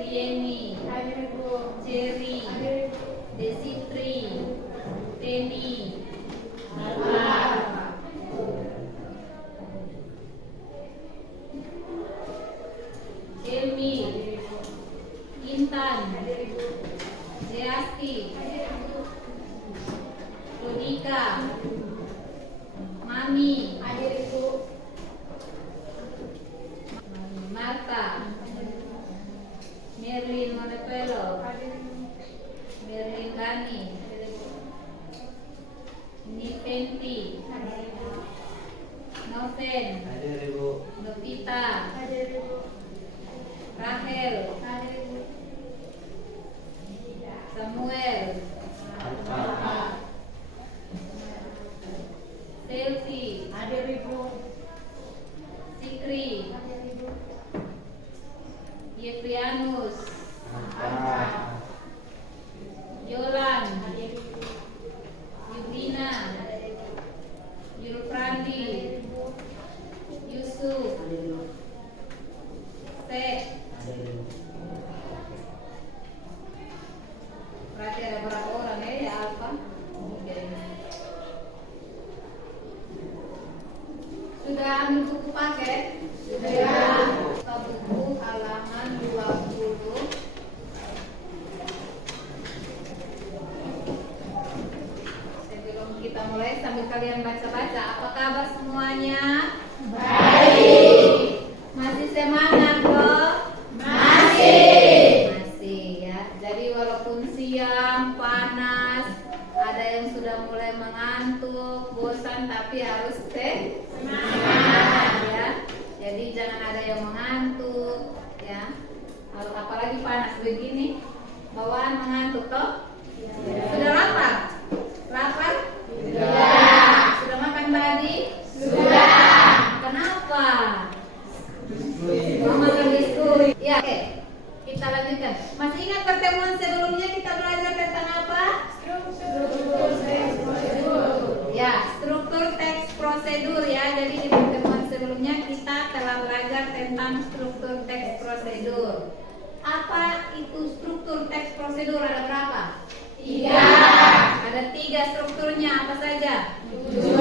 Febrieni, Jerry, Desitri, Teni, Jelmi, Intan, Zeasti, Monika, Mami, Marta, Merlin Monepelo, Merlin Gani, Nipenti, Noven, Novita, Rahel, Samuel, Selvi, Sikri, Yefrianus, Yolan, Yudina, Yulprandi, Yusuf, Seth. Berarti ada berapa orang ya Alfa? Sudah ambil buku paket? Sudah. Buka buku halaman 20. Sebelum kita mulai, sambil kalian baca-baca, apa kabar semuanya? Baik. Masih semangat loh? Masih ya. Jadi walaupun siang, panas, ada yang sudah mulai mengantuk, bosan, tapi harus semangat ya. Jadi jangan ada yang mengantuk ya. Kalau apalagi panas begini, bawaan mengantuk toh? Sudah lapar? Lapar? Sudah. Sudah makan tadi? Sudah. Kenapa? Mau makan biskuit. Ya, oke. Kita lanjutkan. Masih ingat pertemuan sebelumnya kita belajar tentang apa? Struktur teks prosedur. Ya, struktur teks prosedur ya. Jadi di pertemuan sebelumnya kita telah belajar tentang struktur teks prosedur. Apa itu struktur teks prosedur? Ada berapa? 3. Ada 3 strukturnya. Apa saja? Tujuan,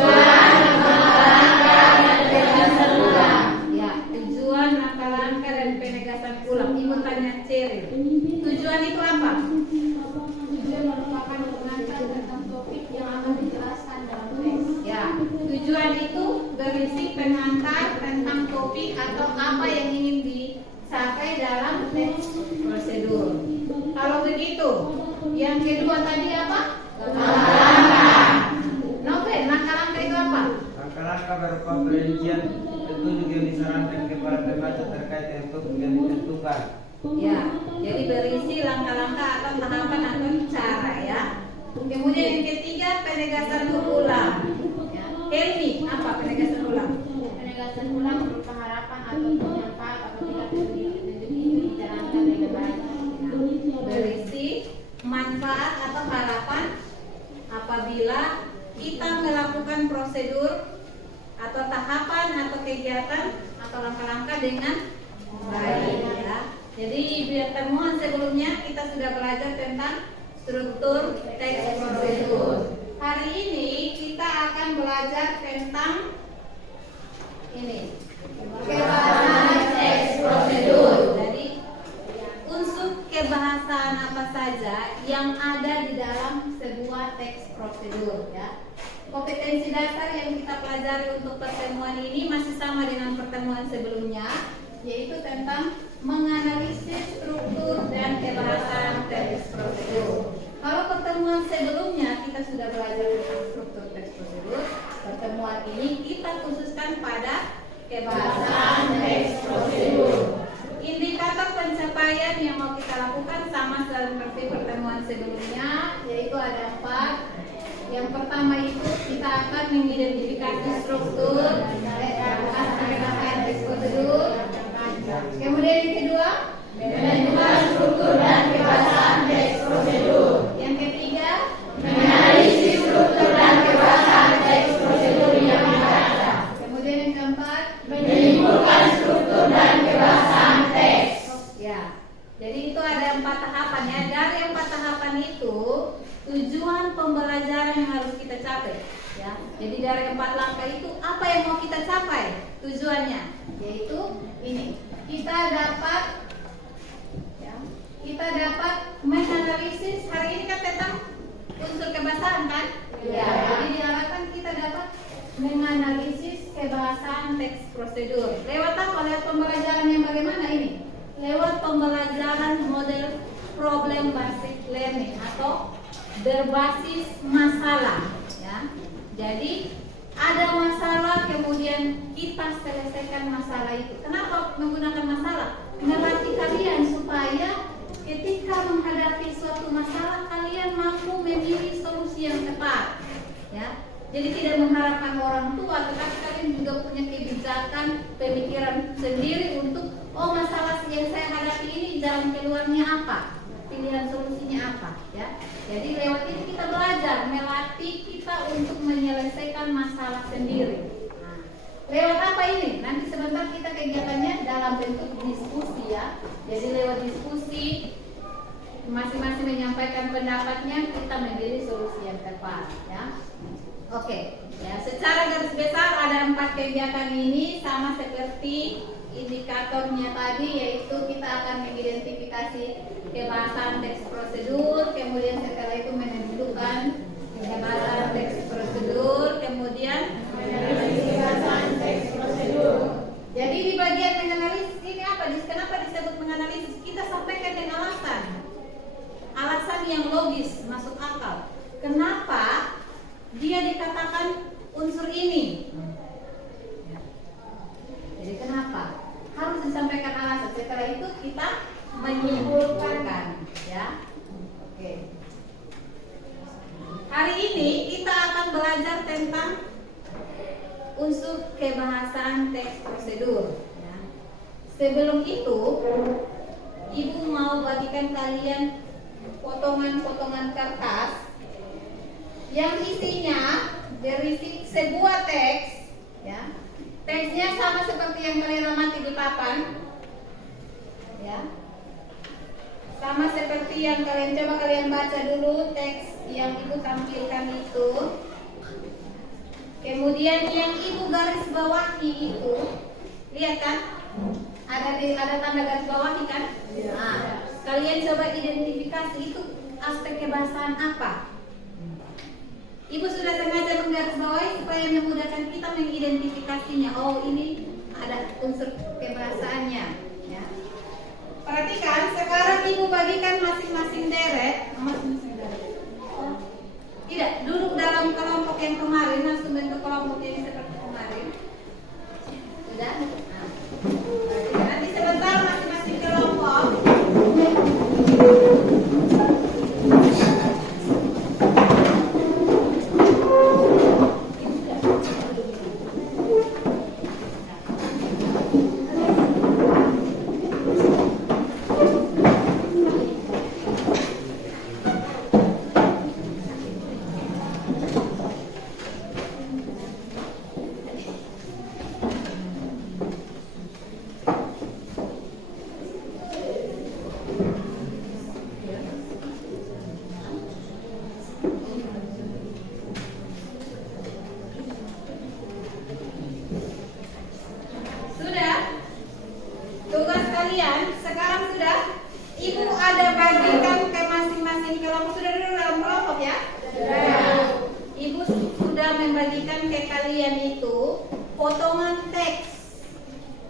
langkah-langkah, dan penegasan ulang. Ya, tujuan, langkah-langkah, dan penegasan ulang. Ibu tanya Ceri. Tujuan itu apa? Tujuan merupakan pengantar tentang topik yang akan dijelaskan dalam teks. Ya, tujuan itu berisi pengantar tentang topik atau apa yang ingin dicapai dalam teks prosedur. Kalau begitu, yang kedua tadi apa? Langkah-langkah. Novel, langkah-langkah itu apa? Langkah-langkah berupa perincian petunjuk yang disarankan kepada pembaca terkait dengan topik yang ditentukan. Ya, jadi berisi langkah-langkah atau tahapan atau cara ya. Kemudian yang ketiga penegasan ulang. Ya. Helmi, apa penegasan ulang? Penegasan ulang berupa harapan atau manfaat apabila petunjuk itu dijalankan dengan baik. Berisi manfaat atau harapan apabila kita melakukan prosedur atau tahapan atau kegiatan atau langkah-langkah dengan baik ya. Jadi di pertemuan sebelumnya kita sudah belajar tentang struktur teks prosedur. Hari ini kita akan belajar tentang ini, kebahasan teks prosedur. Jadi unsur kebahasaan apa saja yang ada di dalam sebuah teks prosedur ya. Kompetensi dasar yang kita pelajari untuk pertemuan ini masih sama dengan pertemuan sebelumnya, yaitu tentang menganalisis struktur dan kebahasaan teks prosedur. Kalau pertemuan sebelumnya kita sudah belajar tentang struktur teks prosedur, pertemuan ini kita khususkan pada kebahasaan teks prosedur. Indikator pencapaian yang mau kita lakukan sama seperti pertemuan sebelumnya, yaitu ada 4. Yang pertama itu kita akan mengidentifikasi struktur teks prosedur. Kemudian yang kedua, menentukan struktur dan kebahasaan teks prosedur. Yang ketiga, menganalisis struktur dan kebahasaan teks prosedur yang dibaca. Kemudian yang keempat, menyimpulkan struktur dan kebahasaan teks. Ya, jadi itu tujuan pembelajaran yang harus kita capai. Ya, jadi dari 4 langkah itu apa yang mau kita capai? Tujuannya yaitu ini. Kita dapat menganalisis hari ini kan tentang unsur kebahasaan kan? Ya. Jadi diharapkan kita dapat menganalisis kebahasaan teks prosedur. Lewat apa? Lewat pembelajaran yang bagaimana ini? Lewat pembelajaran model problem based learning atau berbasis masalah. Ya. Jadi ada masalah kemudian kita selesaikan masalah itu. Kenapa menggunakan masalah? Melatih kalian supaya ketika menghadapi suatu masalah kalian mampu memilih solusi yang tepat. Ya. Jadi tidak mengharapkan orang tua, tetapi kalian juga punya kebijakan, pemikiran sendiri untuk masalah yang saya hadapi ini jalan keluarnya apa, pilihan solusinya apa, ya. Jadi lewat ini kita belajar, melatih kita untuk menyelesaikan masalah sendiri. Nah, lewat apa ini? Nanti sebentar kita kegiatannya dalam bentuk diskusi ya. Jadi lewat diskusi masing-masing menyampaikan pendapatnya, kita memilih solusi yang tepat, ya. Oke, ya secara garis besar ada 4 kegiatan ini sama seperti indikatornya tadi, yaitu kita akan mengidentifikasi kebahasaan teks prosedur, kemudian setelah itu menentukan kebahasaan teks prosedur, kemudian menganalisis kebahasaan teks prosedur. Jadi di bagian menganalisis ini apa? Kenapa disebut menganalisis? Kita sampaikan dengan alasan yang logis, masuk akal. Kenapa dia dikatakan unsur ini? Jadi kenapa? Harus disampaikan alasan. Setelah itu kita menyimpulkan, ya. Oke. Hari ini kita akan belajar tentang unsur kebahasaan teks prosedur. Ya. Sebelum itu, Ibu mau bagikan kalian potongan-potongan kertas yang isinya berisi sebuah teks, ya. Teksnya sama seperti yang kalian amati di papan, ya. Sama seperti yang coba kalian baca dulu teks yang Ibu tampilkan itu. Kemudian yang Ibu garis bawahi itu, lihat kan? Ada tanda garis bawahi kan? Nah, kalian coba identifikasi itu aspek kebahasaan apa? Ibu sudah sengaja menggarisbawahi supaya memudahkan kita mengidentifikasinya. Oh, ini ada unsur kebahasaannya, ya. Perhatikan, sekarang Ibu bagikan masing-masing deret. Oh, tidak, duduk dalam kelompok yang kemarin, langsung bentuk kelompok yang seperti kemarin. Sudah? Nah, nanti sebentar masing-masing kelompok.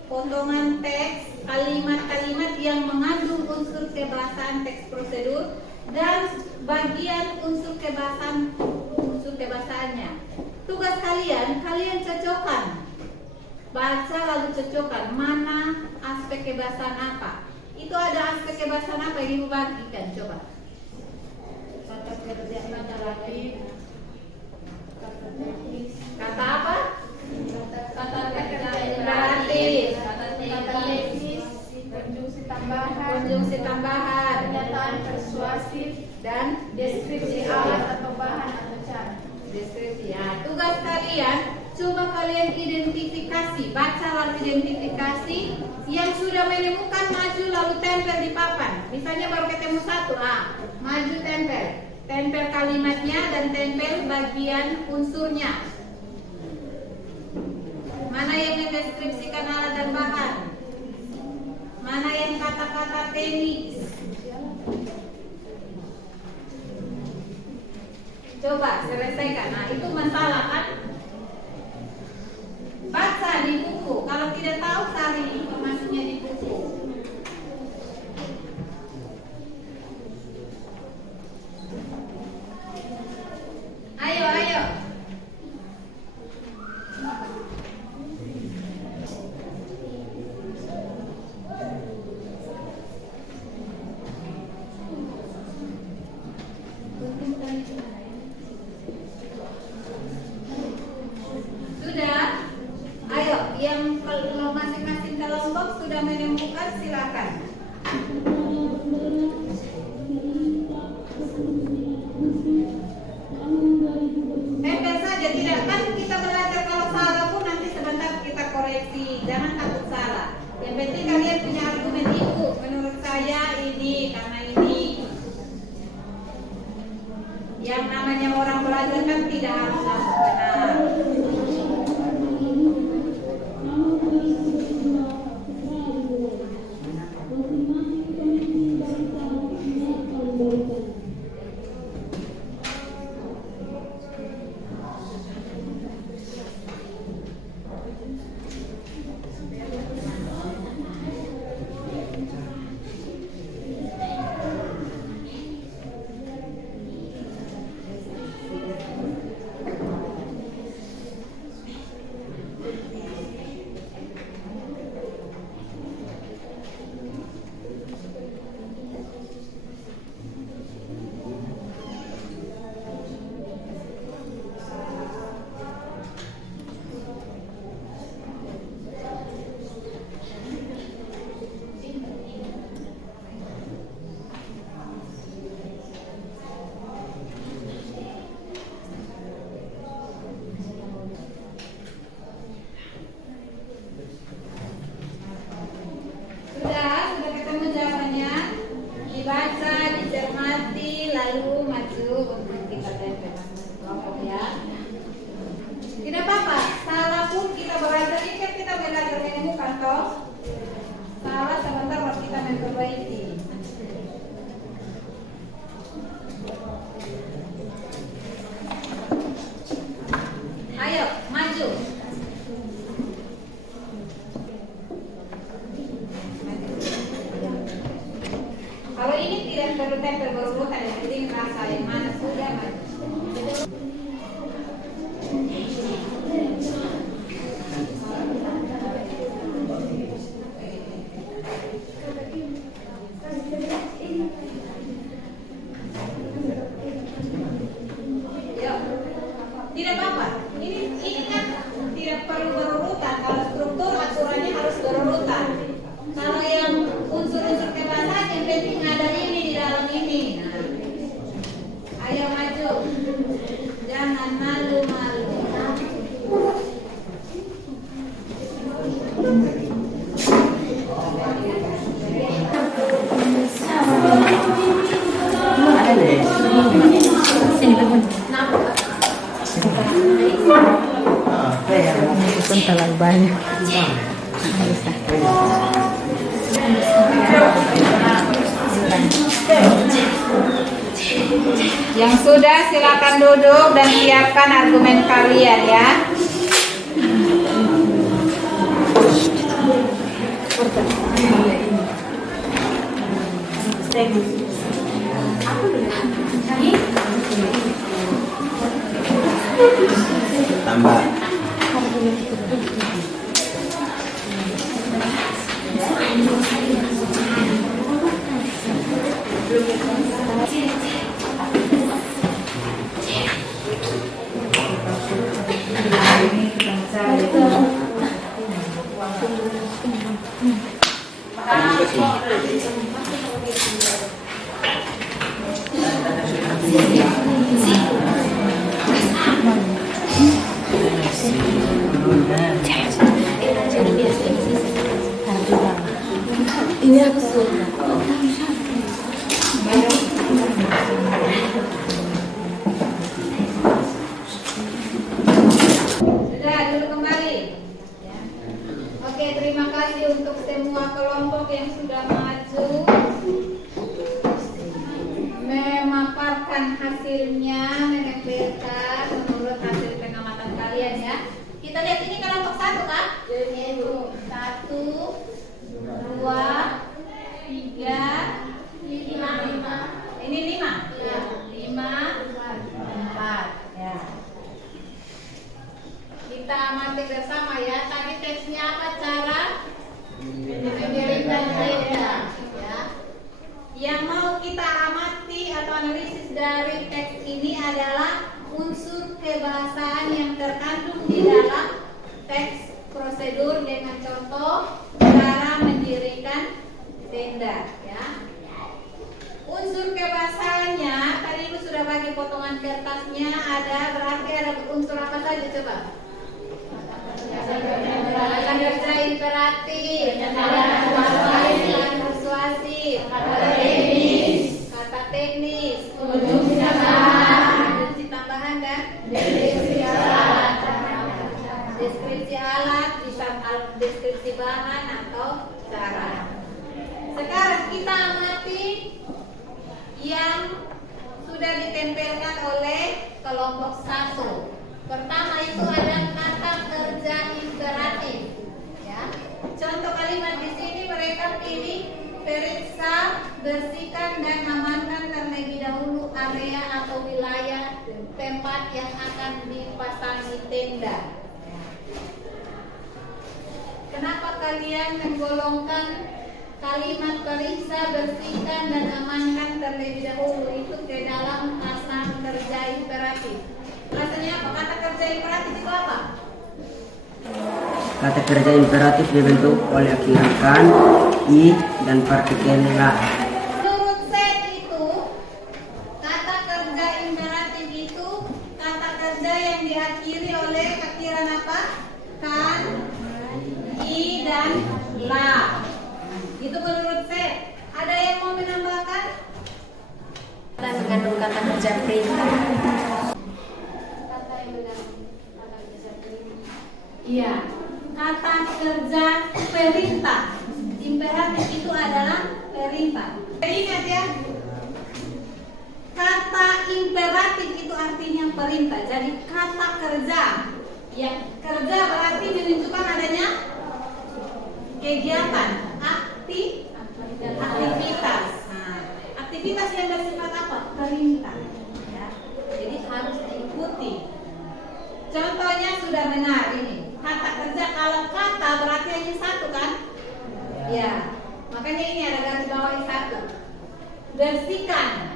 Potongan teks, kalimat-kalimat yang mengandung unsur kebahasaan teks prosedur dan bagian unsur kebahasaannya. Tugas kalian cocokkan, baca lalu cocokkan mana aspek kebahasaan apa. Itu ada aspek kebahasaan apa yang Ibu bagikan, coba. Kata kerja relatif, kata teknis, kata apa? Kata kerja relatif, kata teknis, konjungsi tambahan, pernyataan persuasif, dan deskripsi alat atau bahan atau cara. Deskripsi. Ya, tugas kalian coba kalian identifikasi, baca lalu identifikasi. Yang sudah menemukan maju lalu tempel di papan. Misalnya baru ketemu satu, maju tempel. Tempel kalimatnya dan tempel bagian unsurnya. Mana yang mendeskripsikan alat dan bahan? Mana yang kata-kata teknis? Coba selesaikan. Nah, itu masalah kan? Baca di buku. Kalau tidak tahu, cari informasinya di buku. Ayo, ayo. Sudah? Ayo, yang kalau masing-masing kelompok sudah menemukan, silakan. Tempel saja, tidak kan kita belajar kalau salah pun nanti sebentar kita koreksi. Jangan takut salah. Yang penting kalian punya argumen itu. Menurut saya ini karena ini. Yang namanya orang belajar kan tidak harus langsung benar. Sudah ketemu jawabannya? Dibaca, dicermati, lalu maju untuk kita tempel kelompok ya. Tidak apa-apa, salah pun kita belajar ini kan kita belajar menemukan toh. Salah sebentar waktu kita memperbaiki. Ayo, maju. Kalau ini tidak perlu tempel berurutan, yang penting rasa yang mana sudah maju. Yuk. Tidak apa-apa. Ini kan tidak perlu berurutan. Kalau struktur aturannya harus berurutan. Kalau yang unsur-unsur kebahasaan yang penting ada ini di dalam ini. Nah, ayo maju. Jangan malu-malu. Pun terlalu banyak. Yang sudah silakan duduk dan siapkan argumen kalian ya. Tambah. Ini aku suka. untuk semua kelompok yang sudah maju memaparkan hasilnya, menempelkan menurut hasil pengamatan kalian ya. Kita lihat ini kelompok 1 kan? Yaitu 1, 2, 3, 5. Ini 5. Ya. 5, 4. Ya. Kita amati bersama ya. Tadi teksnya apa? Cara mendirikan tenda. Ya. Yang mau kita amati atau analisis dari teks ini adalah unsur kebahasaan yang terkandung di dalam teks prosedur dengan contoh cara mendirikan tenda. Ya. Unsur kebahasaannya tadi Ibu sudah bagi potongan kertasnya, ada berarti ada unsur apa saja coba? Kata kerja imperatif, kata persuasif, kata teknis, kunci tambahan dan deskripsi alat, bisa deskripsi bahan atau cara. Sekarang kita amati yang sudah ditempelkan oleh kelompok 1. Pertama itu ada kata kerja imperatif. Ya. Contoh kalimat di sini mereka pilih periksa, bersihkan dan amankan terlebih dahulu area atau wilayah tempat yang akan dipasangi tenda. Ya. Kenapa kalian menggolongkan kalimat periksa, bersihkan dan amankan terlebih dahulu itu ke dalam kata kerja imperatif? Rasanya apa? Kata kerja imperatif itu apa? Kata kerja imperatif dibentuk oleh akhiran kan, i, dan partikel la. Menurut set itu, kata kerja imperatif itu kata kerja yang diakhiri oleh akhiran apa? Kan, i, dan la. Itu menurut set. Ada yang mau menambahkan? Dan mengandung kata kerja perintah. Kata yang mengandung kata kerja perintah. Iya, kata kerja perintah. Imperatif itu adalah perintah. Jadi ingat ya, kata imperatif itu artinya perintah. Jadi kata kerja, yang kerja berarti menunjukkan adanya kegiatan, aktivitas. Nah, aktivitas yang bersifat apa? Perintah. Ya. Jadi harus diikuti. Contohnya sudah benar ini. Kata kerja, kalau kata berarti hanya satu kan? Ya. Makanya ini ada garis bawahi 1. Bersihkan.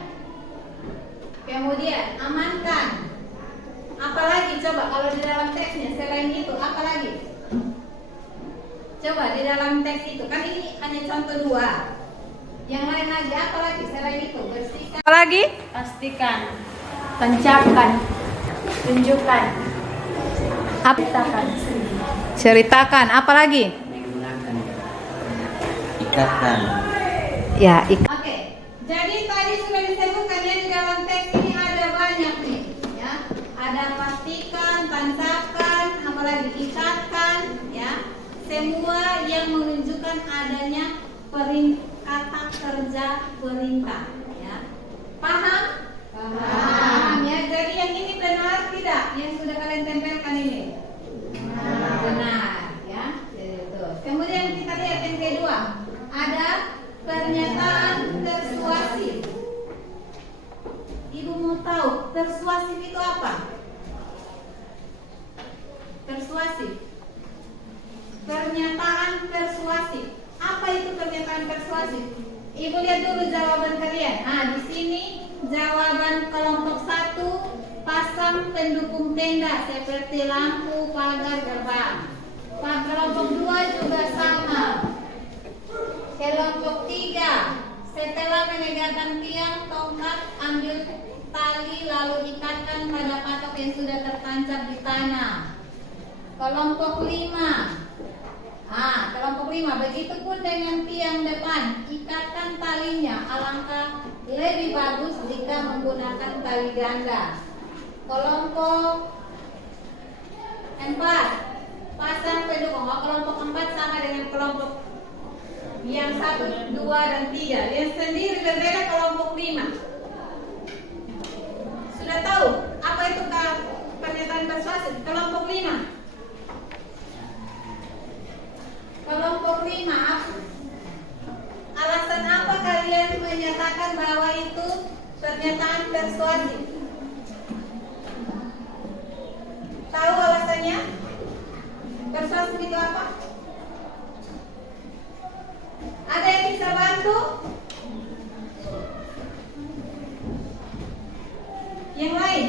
Kemudian amankan. Apalagi coba kalau di dalam teksnya selain itu apalagi? Coba di dalam teks itu kan ini hanya contoh 2. Yang lain lagi apalagi selain itu? Bersihkan. Apalagi? Pastikan, tancapkan, tunjukkan, Ceritakan. Ceritakan. Apalagi? Menggunakan, ikatkan. Ya, Oke, jadi tadi sudah disebutkan ya di dalam teks ini ada banyak nih, ya. Ada pastikan, tancapkan, apalagi ikatkan, ya. Semua yang menunjukkan adanya kata kerja perintah, ya. Paham? Paham. Ya. Jadi yang ini benar tidak? Yang sudah kalian tempelkan ini? Benar, ya. Itu. Kemudian kita lihat yang kedua, ada pernyataan persuasif. Ibu mau tahu persuasif itu apa? Persuasif. Pernyataan persuasif. Apa itu pernyataan persuasif? Ibu lihat dulu jawaban kalian. Nah, di sini jawaban kelompok 1 pasang pendukung tenda seperti lampu, pagar, gerbang. Kelompok 2 juga sama. Kelompok 3, setelah menegakkan tiang, tongkat, ambil tali lalu ikatkan pada patok yang sudah tertancap di tanah. Kelompok 5, kelompok 5, begitupun dengan tiang depan, ikatkan talinya, alangkah lebih bagus jika menggunakan tali ganda. Kelompok 4, pasang pendukung. Kelompok 4 sama dengan kelompok Yang 1, 2, dan 3. Yang sendiri berbeda kelompok 5. Sudah tahu apa itu pernyataan persuasif? Kelompok 5. Kelompok 5. Alasan apa kalian menyatakan bahwa itu pernyataan persuasif? Tahu alasannya? Persuasif itu apa? Ada yang bisa bantu? Yang lain?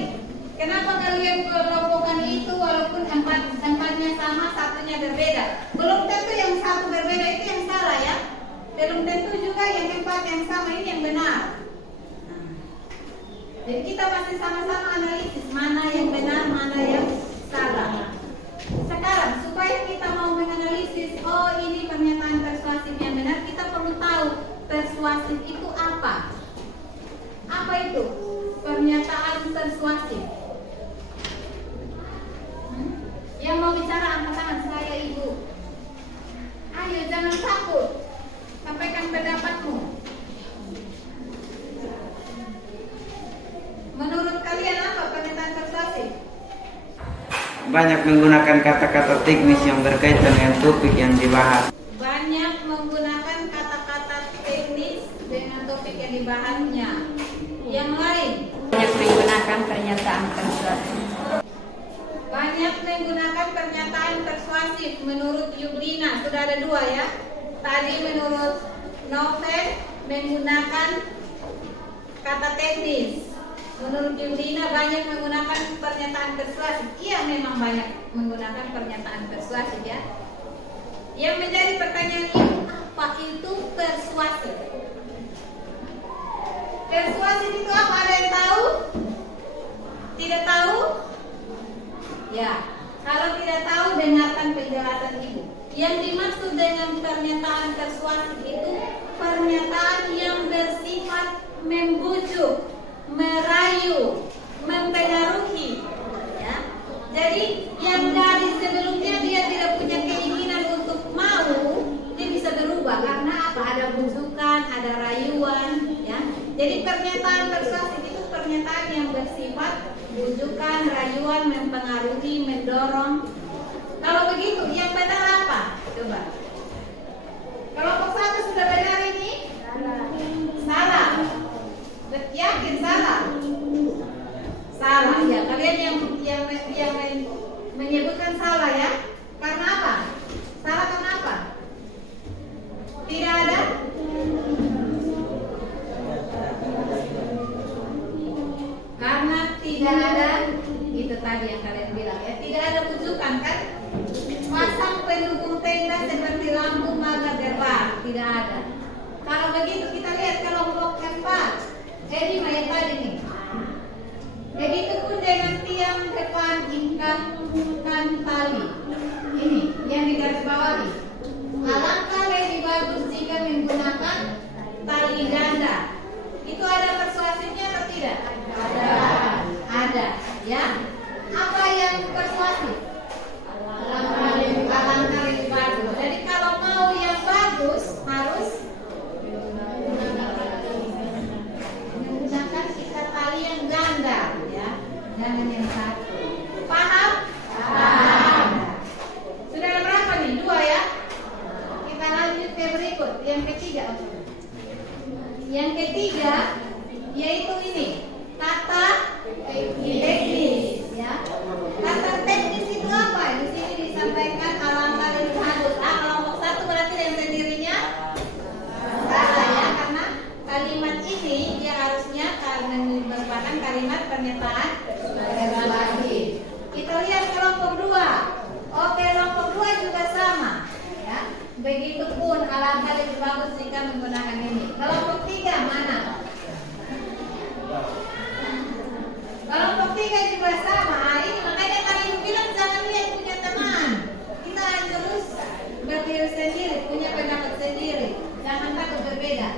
Kenapa kalian kelompokkan itu walaupun tempatnya sama, satunya berbeda? Belum tentu yang satu berbeda itu yang salah ya. Belum tentu juga yang tempat yang sama ini yang benar. Jadi kita masih sama-sama analisis mana yang benar, mana yang salah. Sekarang supaya kita mau menganalisis, oh ini pernyataan persuasif yang benar, kita perlu tahu persuasif itu apa. Apa itu pernyataan persuasif? Yang mau bicara angkat tangan, saya ibu. Ayo jangan takut, sampaikan pendapatmu. Menurut kalian apa pernyataan persuasif? Banyak menggunakan kata-kata teknis yang berkaitan dengan topik yang dibahas. Banyak menggunakan kata-kata teknis dengan topik yang dibahasnya. Yang lain? Banyak menggunakan pernyataan persuasif. Banyak menggunakan pernyataan persuasif menurut Yublina. Sudah ada 2 ya. Tadi menurut Novel menggunakan kata teknis. Menurut Yublina banyak menggunakan pernyataan persuasif. Iya memang banyak menggunakan pernyataan persuasif ya. Yang menjadi pertanyaan ini, apa itu persuasif? Persuasif itu apa? Ada yang tahu? Tidak tahu? Ya, kalau tidak tahu dengarkan penjelasan ibu. Yang dimaksud dengan pernyataan persuasif itu pernyataan yang bersifat membujuk, merayu, mempengaruhi. Ya. Jadi yang dari sebelumnya dia tidak punya keinginan untuk mau, dia bisa berubah karena apa? Ada bujukan, ada rayuan. Ya. Jadi pernyataan persuasif itu pernyataan yang bersifat bujukan, rayuan, mempengaruhi, mendorong. Kalau begitu, yang benar apa? Coba. Kelompok 1 sudah benar ini? Salah. Yakin salah? Salah ya. Kalian yang menyebutkan salah ya. Karena apa? Salah karena apa? Tidak ada? Karena tidak ada, itu tadi yang kalian bilang ya. Tidak ada bujukan kan? Pasang pendukung tenda seperti lampu magar gerbang. Tidak ada. Kalau begitu kita lihat kelompok 4. Jadi yang tadi nih. Begitupun dengan tiang depan ikatkan tali. Ini yang digarisbawahi. Alangkah lebih bagus jika menggunakan tali ganda. Itu ada persuasifnya atau tidak? Ada. Ya. Apa yang persuasif? Alangkah lebih bagus. Jadi kalau mau yang bagus harus menggunakan ikat tali yang ganda, ya, jangan yang satu. Paham? Paham. Sudah ada berapa nih? 2 ya. Kita lanjut ke berikut, yang ketiga. Yang ketiga yaitu ini kata teknis, ya. Kata teknis itu apa? Di sini disampaikan alangkah lebih bagus. Kelompok 1 berarti yang sendirinya salah ya, karena kalimat ini dia harusnya merupakan kalimat pernyataan persuasif. Kita lihat kelompok 2. Oke, kelompok 2 juga sama ya. Begitupun alangkah lebih bagus jika menggunakan ini. Kelompok 3 mana? Kelompok 3 juga sama. Ini makanya tadi bilang jangan lihat punya teman. Kita harus berdiri sendiri, punya pendapat sendiri. Jangan takut berbeda.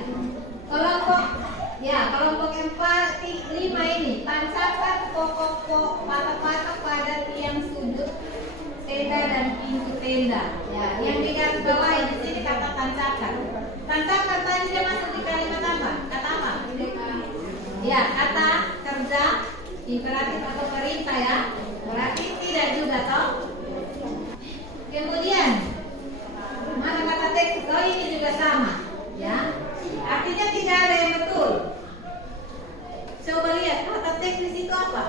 Kelompok 4, 5 ini tancapkan pokok-pokok patok-patok pada tiang sudut tenda dan pintu tenda. Ya, yang digarisbawahi di sini kata tancapkan. Ya, kata kerja imperatif atau perintah ya. Berarti tidak juga toh. Kemudian mana kata teks? Oh, ini juga sama, ya. Artinya tidak ada yang betul. Coba lihat kata teknis itu apa?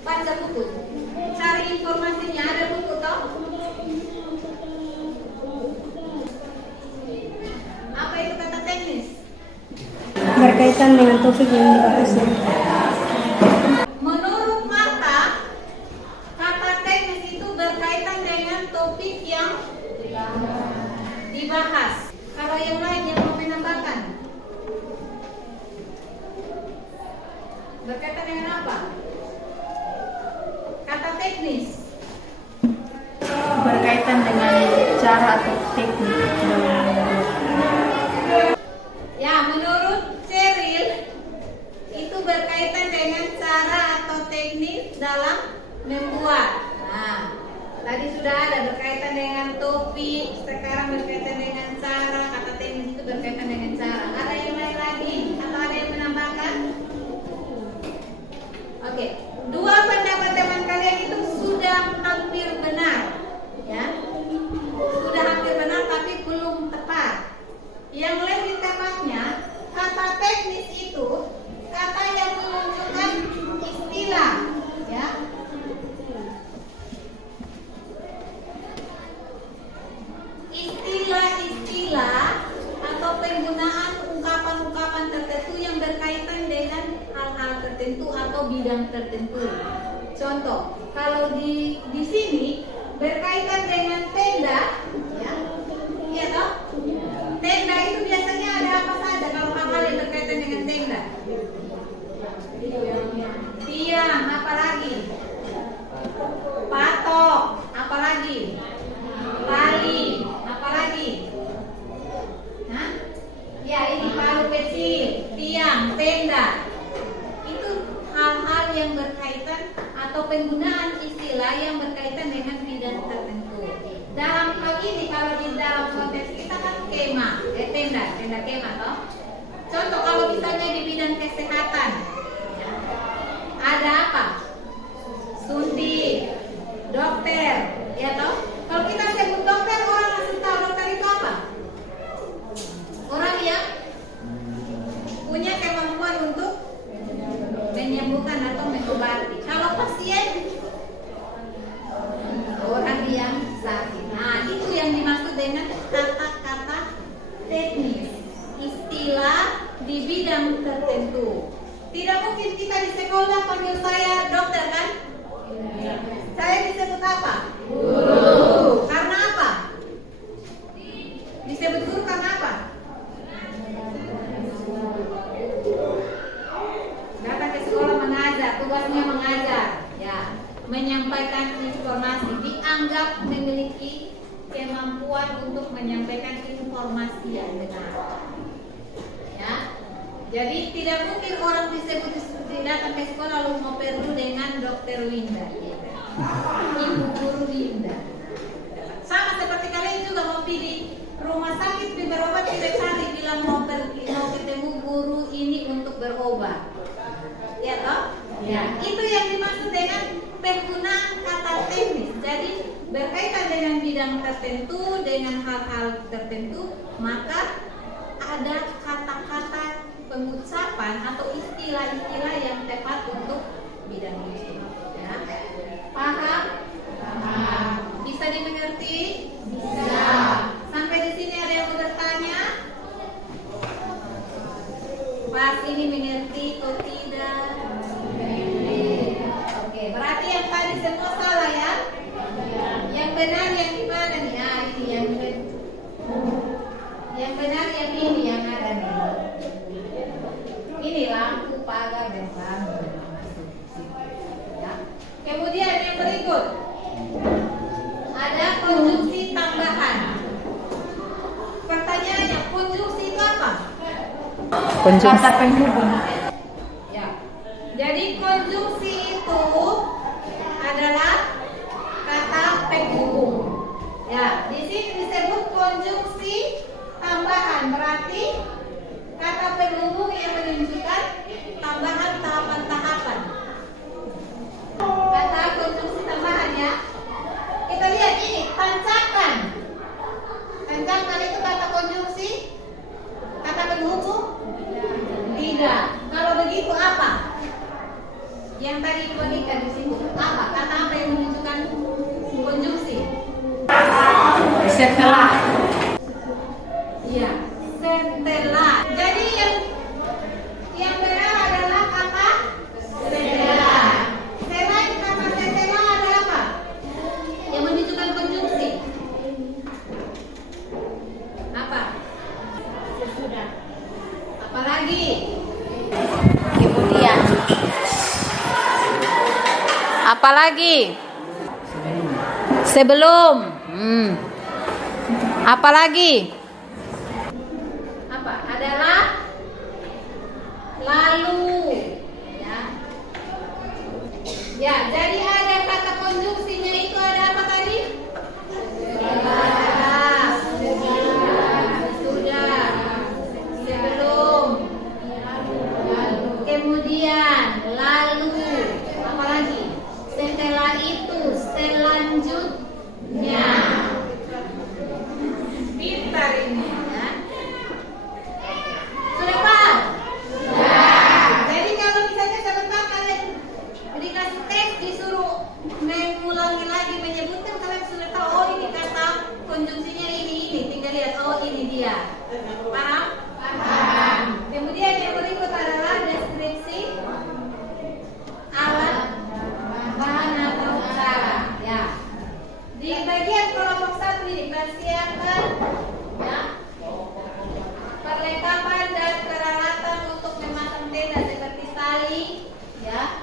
Baca buku, cari informasinya, ada buku toh? Apa itu kata teknis? Berkaitan dengan topik yang dibahas. Menurut Marta, kata teknis itu berkaitan dengan topik yang dibahas. Kalau yang lain yang mau menambahkan, berkaitan dengan apa? Kata teknis. Berkaitan dengan cara atau teknik dalam Ya, menurut Cheryl itu berkaitan dengan cara atau teknis dalam membuat. Nah, tadi sudah ada berkaitan dengan topik, sekarang berkaitan dengan cara. Kata teknis itu berkaitan dengan cara. Ada yang lain lagi atau ada yang menambahkan? Oke, dua pendapat teman kalian itu sudah hampir benar, ya. Sudah hampir benar tapi belum tepat. Yang lebih tepatnya, kata teknis itu kata yang menunjukkan istilah, ya. Istilah-istilah atau penggunaan ungkapan-ungkapan tertentu yang berkaitan dengan hal-hal tertentu atau bidang tertentu. Contoh, kalau di sini berkaitan dengan tenda, ya, iya toh? Tenda itu biasanya ada apa saja kalau hal-hal yang berkaitan dengan tenda? Tiang, apa lagi? Patok, apa lagi? Tali, apa lagi? Hah? Ya, ini palu kecil, tiang, tenda. Itu hal-hal yang berkaitan atau penggunaan istilah yang berkaitan dengan bidang tertentu. Dalam hal ini kalau di dalam konteks kita kan kemah, tenda kemah toh. Contoh kalau misalnya di bidang kesehatan, ya, ada apa? Suntik, dokter, ya toh. Kalau kita sebut dokter, orang langsung tahu dokter itu apa? Orang yang punya kemampuan untuk menyembuhkan atau mengobati. Kalau pasien, orang yang sakit. Nah, itu yang dimaksud dengan kata-kata teknis, istilah di bidang tertentu. Tidak mungkin kita di sekolah panggil saya dokter kan? Saya disebut apa? Guru. Karena apa? Disebut guru karena apa? Datang ke sekolah mengajar, tugasnya mengajar, ya, menyampaikan informasi, dianggap memiliki kemampuan untuk menyampaikan informasi yang benar. Ya, jadi tidak mungkin orang disebut datang ke sekolah lalu mau perlu dengan Dokter Winda, ya. Ibu guru Winda. Sama seperti kalian juga mau pilih rumah sakit berobat tidak cari bilang mau ketemu guru ini untuk berobat. Ya toh? Ya, itu yang dimaksud dengan penggunaan kata teknis. Jadi berkaitan dengan bidang tertentu, dengan hal-hal tertentu, maka ada kata-kata pengucapan atau istilah-istilah yang tepat untuk bidang itu. Ya. Paham? Paham. Bisa dimengerti? Bisa. Sampai di sini ada yang mau bertanya? Pas ini mengerti atau tidak? Oke, berarti yang tadi semua salah ya? Yang benar yang gimana nih? Ah, ini yang benar yang ini yang ada nih. Ini lampu pagar dan lampu. Ya. Kemudian yang berikut ada konjungsi tambahan. Pertanyaannya, konjungsi itu apa? kata penghubung. Ya. Jadi konjungsi itu adalah kata penghubung. Ya, di sini disebut konjungsi tambahan. Berarti kata penghubung yang menunjukkan kita lihat ini tancakan. Tancakan itu kata konjungsi, kata penghubung? Tidak. Kalau begitu apa? Yang tadi dibagikan di sini apa? Kata apa yang menunjukkan konjungsi? Setelah. Iya, setelah. Jadi yang benar adalah kata setelah. Selain kata setelah ada apa? Yang menunjukkan konjungsi. Apa? Sesudah. Apalagi? Kemudian. Apalagi? Sebelum. Apalagi? Apa? Adalah lalu. Ya. Ya, jadi ada kata konjungsinya itu ada apa tadi? Setelah. Sesudah. Sebelum. Kemudian. Lalu. Apalagi? Setelah itu. Selanjutnya. Pintar ini ya. Sudah paham? Sudah. Jadi kalau misalnya sebentar kalian dikasih teks disuruh mengulangi lagi menyebutkan, kalian sudah tahu oh ini kata konjungsinya ini. Tinggal lihat oh ini dia. Paham? Paham. Kemudian yang berikut adalah deskripsi alat, bahan atau cara. Ya. Di bagian kelompok 1 ini persiapkan ya, perlengkapan dan peralatan untuk memasang tenda seperti tali, ya,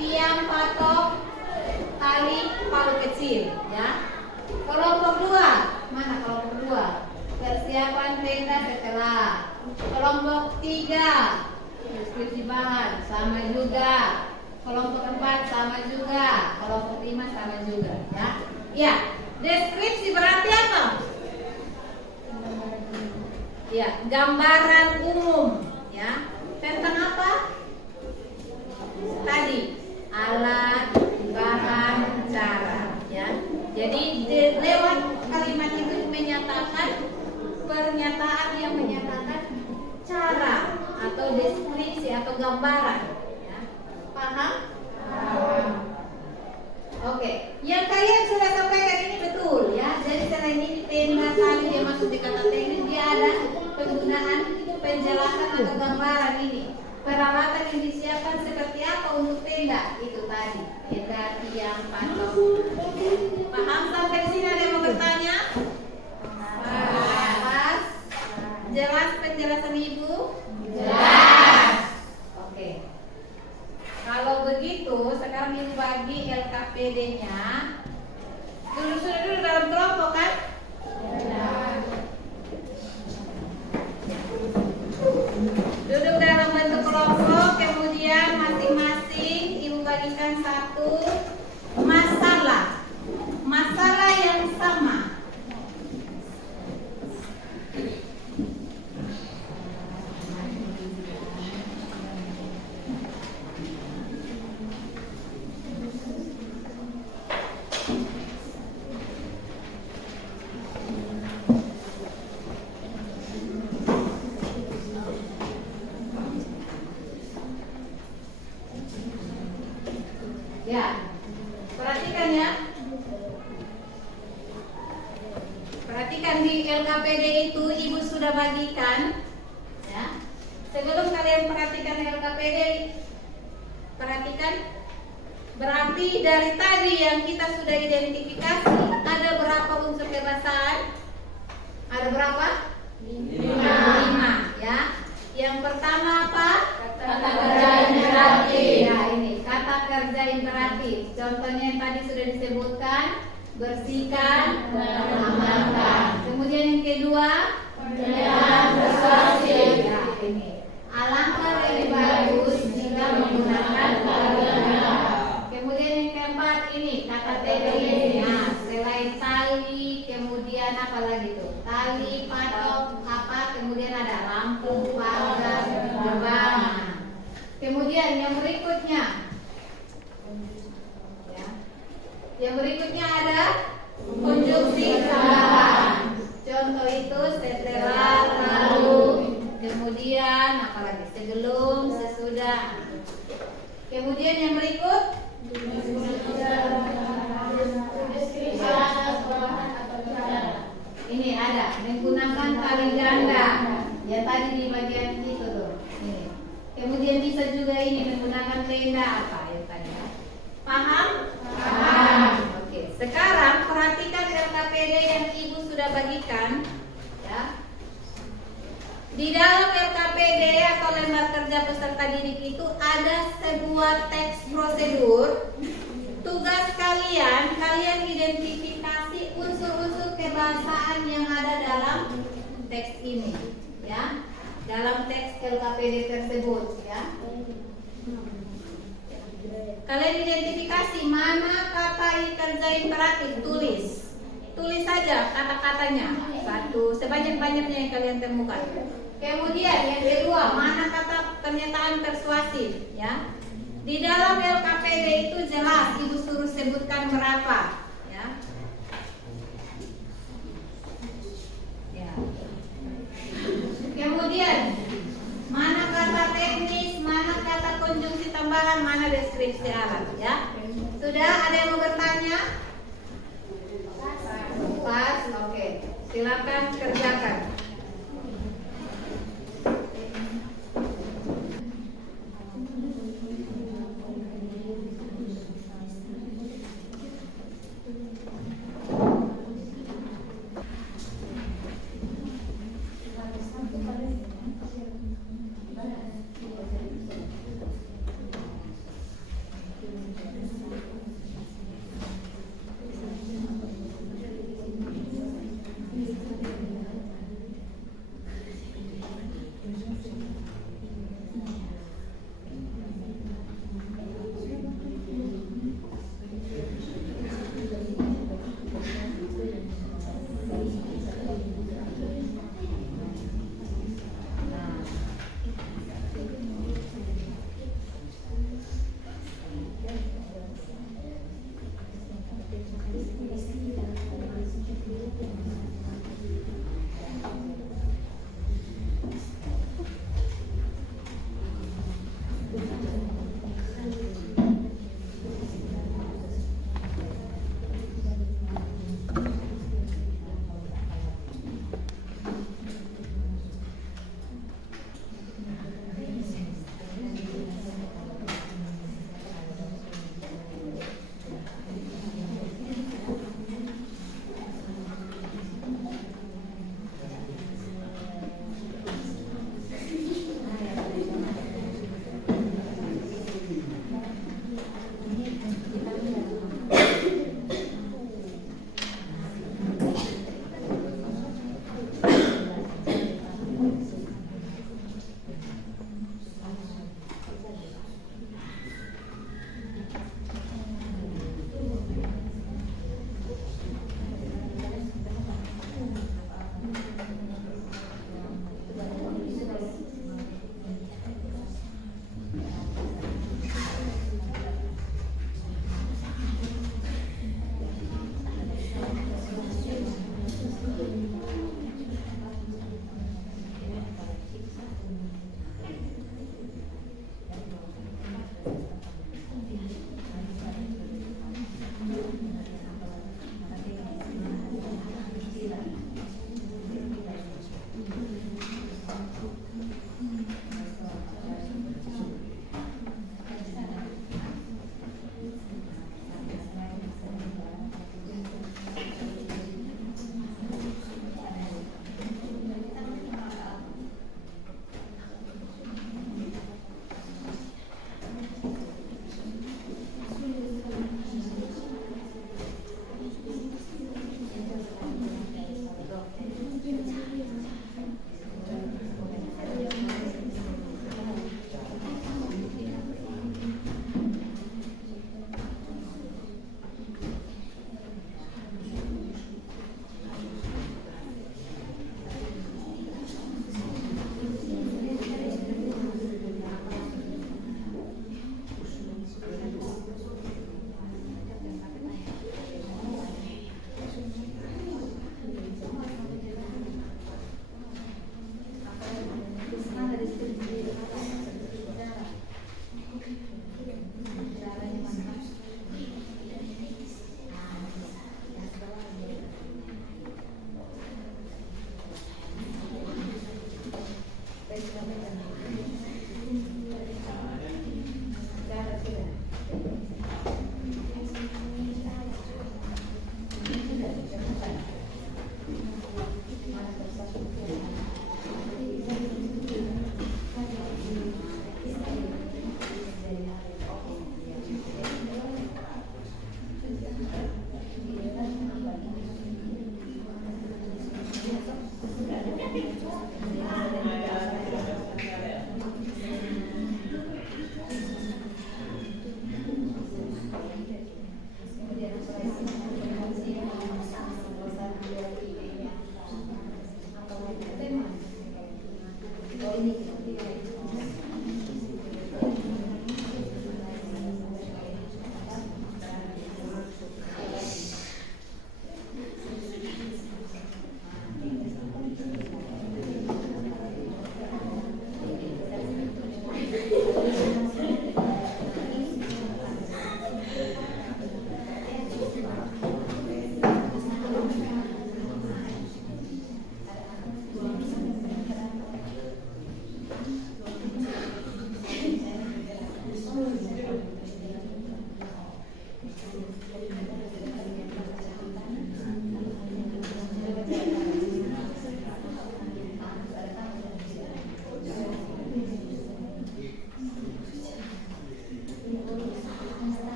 tiang patok, tali, palu kecil, ya. Kelompok 2, mana kelompok 2? Persiapan tenda setelah. Kelompok 3, deskripsi bahan, sama juga. Kelompok 4 sama juga. Kelompok 5 sama juga, ya. Ya, deskripsi berarti apa? Ya, gambaran umum, ya. Tentang apa? Tadi alat, bahan, cara, ya. Jadi lewat kalimat itu menyatakan pernyataan yang menyatakan cara atau deskripsi atau gambaran, ya. Paham? Paham. Oke, yang kalian sudah sampaikan ini betul ya. Jadi selain ini tenda tadi dia masuk di kata teknis, dia ada penggunaan penjelasan atau gambaran ini. Peralatan yang disiapkan seperti apa untuk tenda itu tadi. Tenda, tiang, patok. Paham sampai sini? Ada yang mau bertanya? Jelas? Jelas penjelasan Ibu? Jelas. Oke. Kalau begitu, sekarang Ibu bagi LKPD-nya. Sudah dalam kelompok kan? Duduk dalam bentuk kelompok, kemudian masing-masing Ibu bagikan satu masalah. Masalah yang sama. Ya, perhatikan ya. Perhatikan di LKPD itu Ibu sudah bagikan ya. Sebelum kalian perhatikan LKPD, perhatikan berarti dari tadi yang kita sudah identifikasi ada berapa unsur kebahasaan? Ada berapa? 5 ya. Yang pertama apa? Kata kerja imperatif. Ya, ini kata kerja imperatif. Contohnya yang tadi sudah disebutkan, bersihkan dan mengamankan. Kemudian yang kedua, perjalanan persuasif. Ya, ini alangkah lebih bagus jika menggunakan kata. Kemudian yang keempat ini kata teknis. Nah, selain tali, kemudian apa lagi tuh? Tali, patok, apa? Kemudian ada lampu, pagar, gerbang. Kemudian yang berikutnya, ya. Yang berikutnya ada sebelum, sesudah. Kemudian yang berikut ini ada menggunakan tali ganda. Ya tadi di bagian itu tuh. Ini. Kemudian bisa juga ini menggunakan tenda apa ya tadi? Paham? Paham. Oke. Sekarang perhatikan LKPD yang Ibu sudah bagikan, ya. Di dalam LKPD atau lembar kerja peserta didik itu ada sebuah teks prosedur. Tugas kalian identifikasi unsur-unsur kebahasaan yang ada dalam teks ini, ya. Dalam teks LKPD tersebut, ya. Kalian identifikasi mana kata kerja imperatif, tulis saja kata-katanya, satu sebanyak-banyaknya yang kalian temukan. Kemudian yang kedua, mana kata pernyataan persuasif, ya. Di dalam LKPD itu jelas Ibu suruh sebutkan berapa, ya. Ya. Kemudian mana kata teknis, mana kata konjungsi tambahan, mana deskripsi alat, ya. Sudah ada yang mau bertanya? Pas, oke. Silakan kerjakan.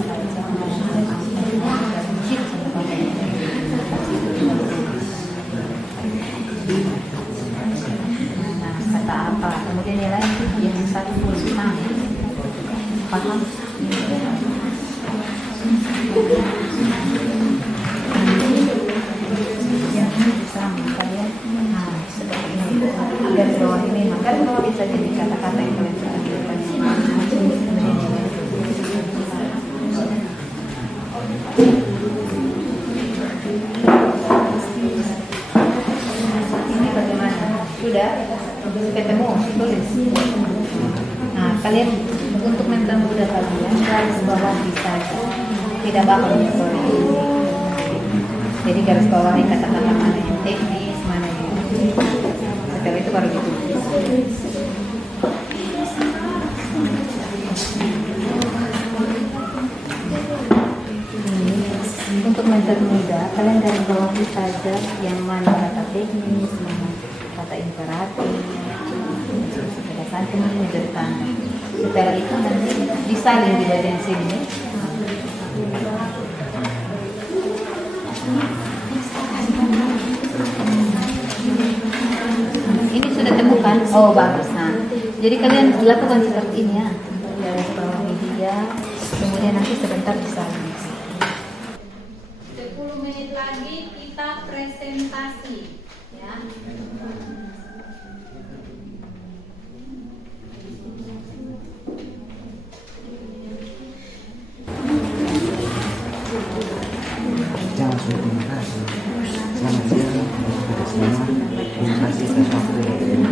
Nah, kata apa? Kemudian nilai yang satu sama. Paham? Sama kalian. Nah, seperti ini. Garis bawah ini, maka bawah bisa jadi kata-kata yang kalian lakukan. Kemudian nilai. Ini bagaimana? Sudah ketemu, tulis. Nah, kalian untuk mempermudah kalian garis bawah bisa tidak bakal sorry. Jadi garis bawah ini kata-kata mana yang teknis, mana yang setelah itu baru ditulis. Untuk mempermudah, kalian garis bawahi saja yang mana kata teknis, mana kata imperatif, pada saat kemudian menjadi tanda. Setelah itu nanti disalin di bagian sini. Ini sudah temukan? Oh bagus. Nah, jadi kalian lakukan seperti ini ya. Garis bawahi dia, kemudian nanti sebentar disalin. 10 menit lagi kita presentasi ya. Jangan lupa terima kasih. Selamat siang kepada semua. Terima kasih atas waktu yang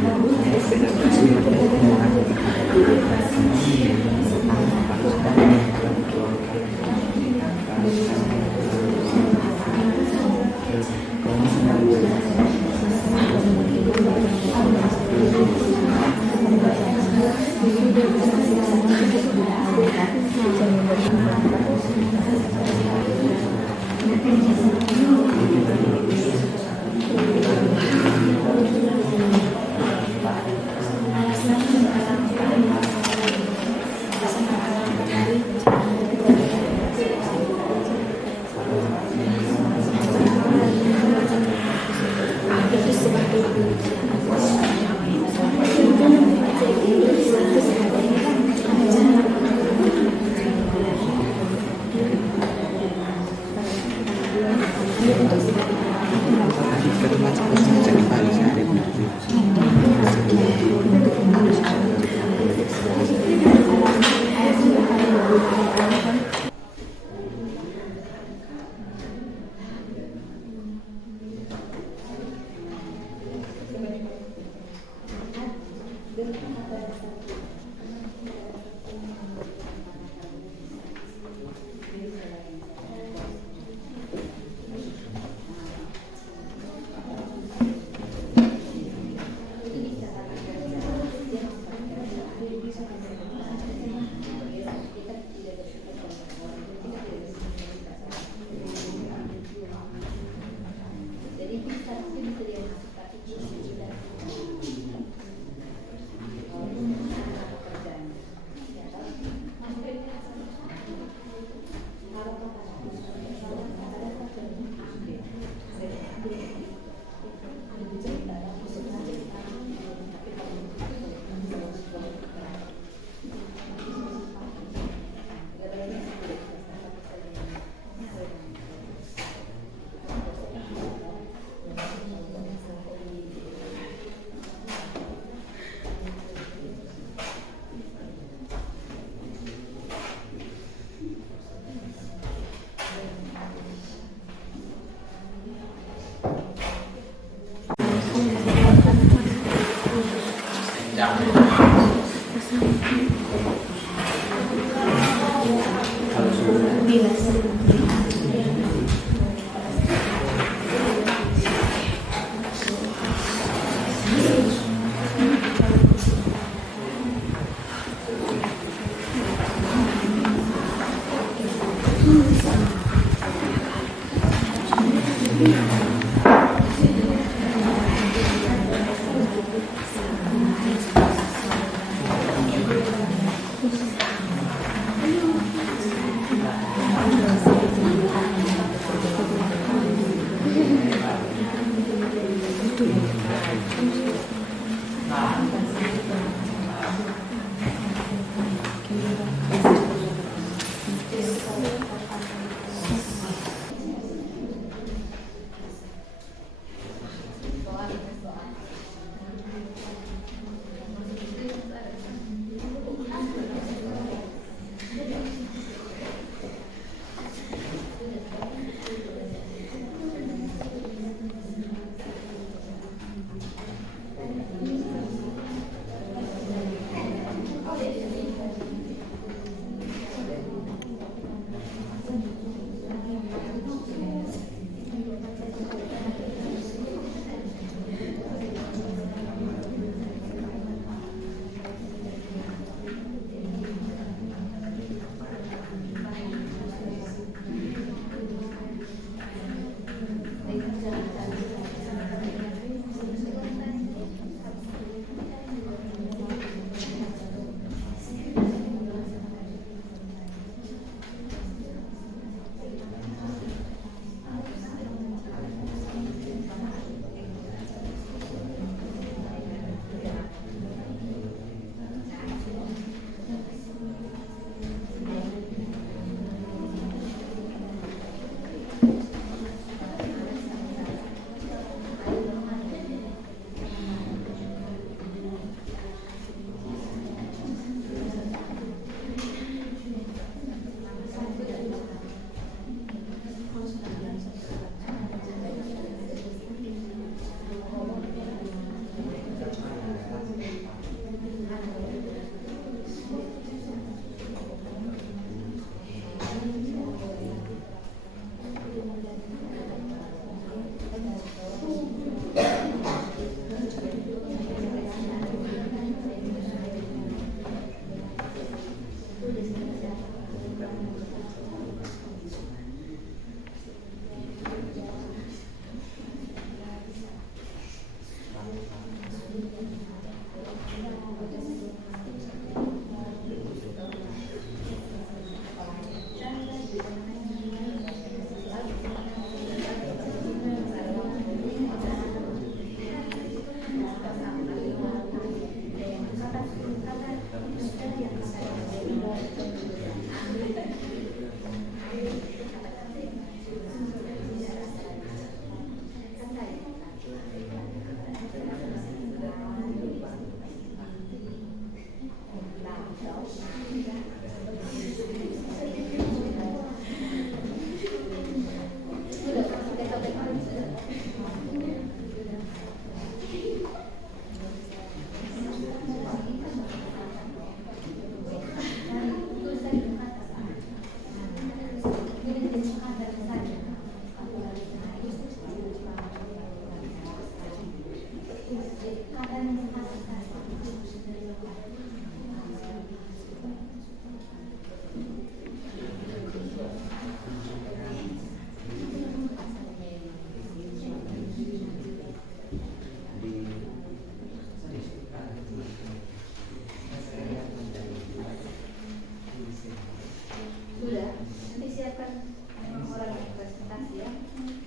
Sudah. Nanti siapkan memang orang yang presentasi ya.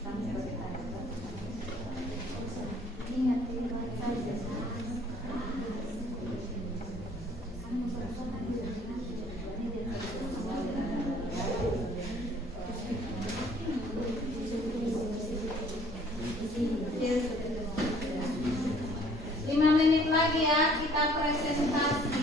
Sama seperti tadi. Ingat saja. Yes. 5 menit lagi ya kita presentasi.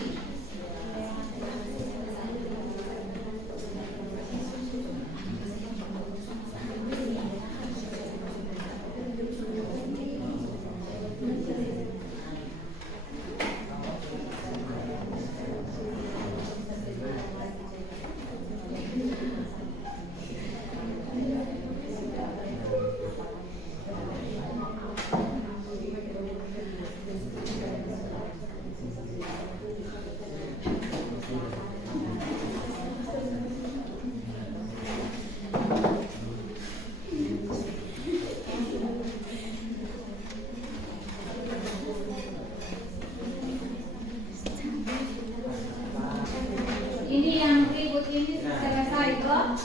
Ini yang ribut ini selesai kok.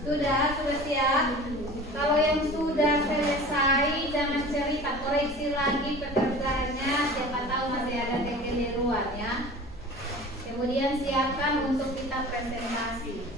Sudah siap. Kalau yang sudah selesai jangan cerita, koreksi lagi pekerjaannya. Siapa tahu masih ada kekeliruan ya. Kemudian siapkan untuk kita presentasi.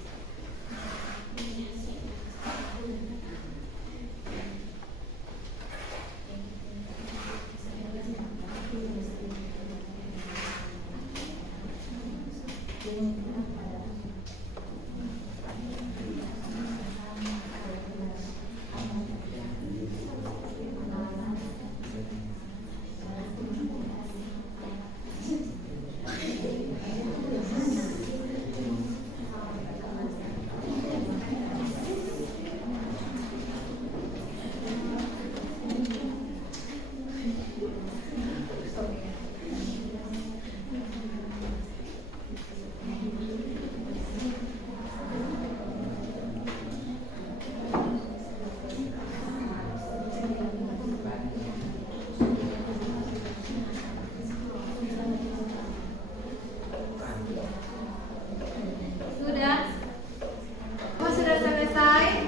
Sudah selesai?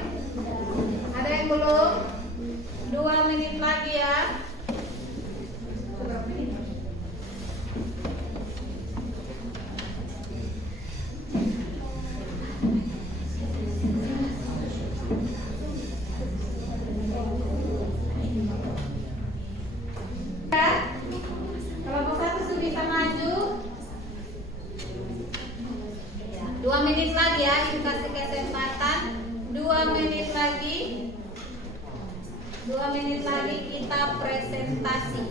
Ada yang belum? 2 menit lagi ya. Kelompok 1 sudah bisa maju. 2 menit lagi ya, kita kasih kesempatan. 2 menit lagi. 2 menit lagi kita presentasi.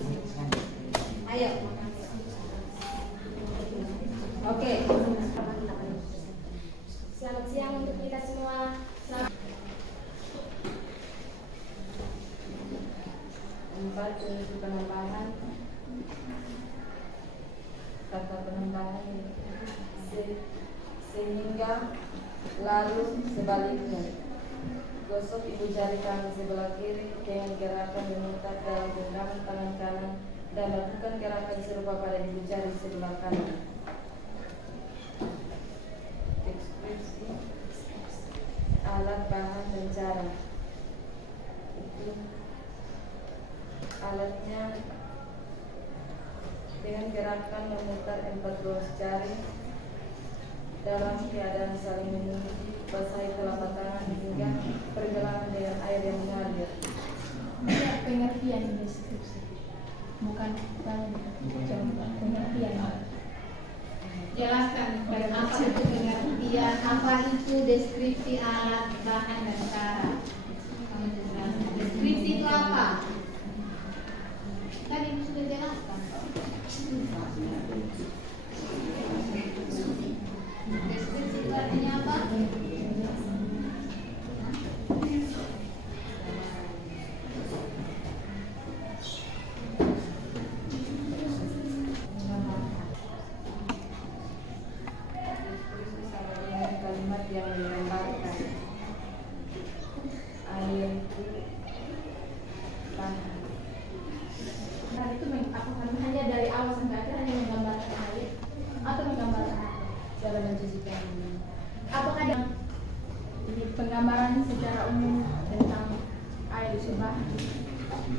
Ayo. Oke. Selamat siang untuk kita semua. Empat untuk penambahan. Kata penambahan sehingga lalu sebaliknya. Gosok ibu jari kanan sebelah kiri dengan gerakan memutar dalam genggaman tangan kanan dan lakukan gerakan serupa pada ibu jari sebelah kanan. Deskripsi alat, bahan, dan cara. Itu alatnya dengan gerakan memutar 4 ruas jari dalam keadaan saling mengunci, basahi telapak tangan hingga pergelangan dengan air yang mengalir. Pengertian deskripsi, bukan pengertian. Jelaskan apa itu pengertian, apa itu deskripsi alat, bahan, dan cara. Kamu jelaskan. Deskripsi itu apa? Tadi ibu sudah jelaskan. Deskripsi itu artinya apa? Deskripsi sama dengan kalimat yang menggambarkan air, bahan. Nah itu apakah hanya dari awal sampai akhir hanya menggambarkan air atau menggambarkan Cara mencuci tangan. apakah gambaran secara umum tentang air subah.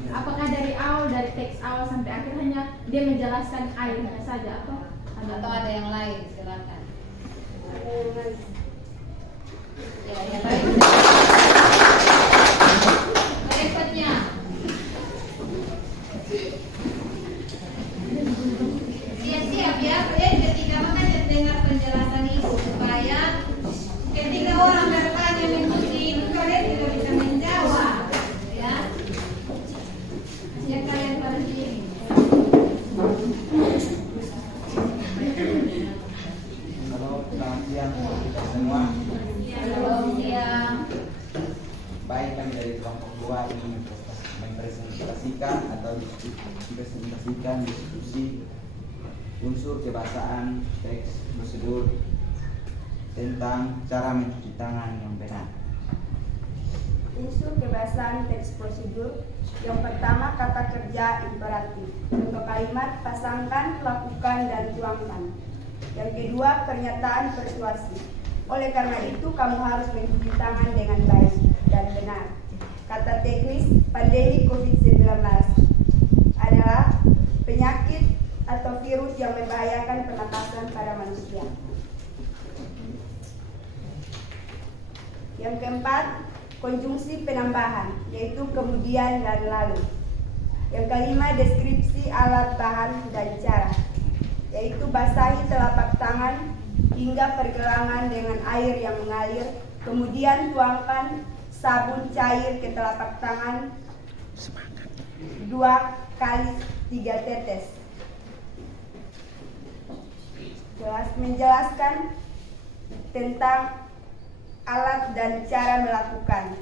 Apakah dari awal, dari teks awal sampai akhir hanya dia menjelaskan airnya saja atau Atau ada yang lain, silakan. Ya, yang lain. Berikutnya. Siap-siap ya, ketika makanya dengar penjelasan itu supaya ketika orang bertanya mengikuti itu kalian juga bisa menjawab, ya. Ya kalian pada sini. Halo, selamat siang kita semua. Shalom, siang. Baik, kami dari kelompok 2 ingin mempresentasikan atau presentasikan diskusi unsur kebahasaan teks prosedur tentang cara mencuci tangan yang benar. Unsur kebahasaan teks prosedur. Yang pertama, kata kerja imperatif. Untuk kalimat pasangkan, lakukan, dan tuangkan. Yang kedua, pernyataan persuasi. Oleh karena itu, kamu harus mencuci tangan dengan baik dan benar. Kata teknis, pandemi COVID-19 adalah penyakit atau virus yang membahayakan pernapasan pada manusia. Yang keempat, konjungsi penambahan, yaitu kemudian dan lalu. Yang kelima, deskripsi alat, bahan, dan cara, yaitu basahi telapak tangan hingga pergelangan dengan air yang mengalir, kemudian tuangkan sabun cair ke telapak tangan 2 kali 3 tetes. Menjelaskan tentang alat dan cara melakukan.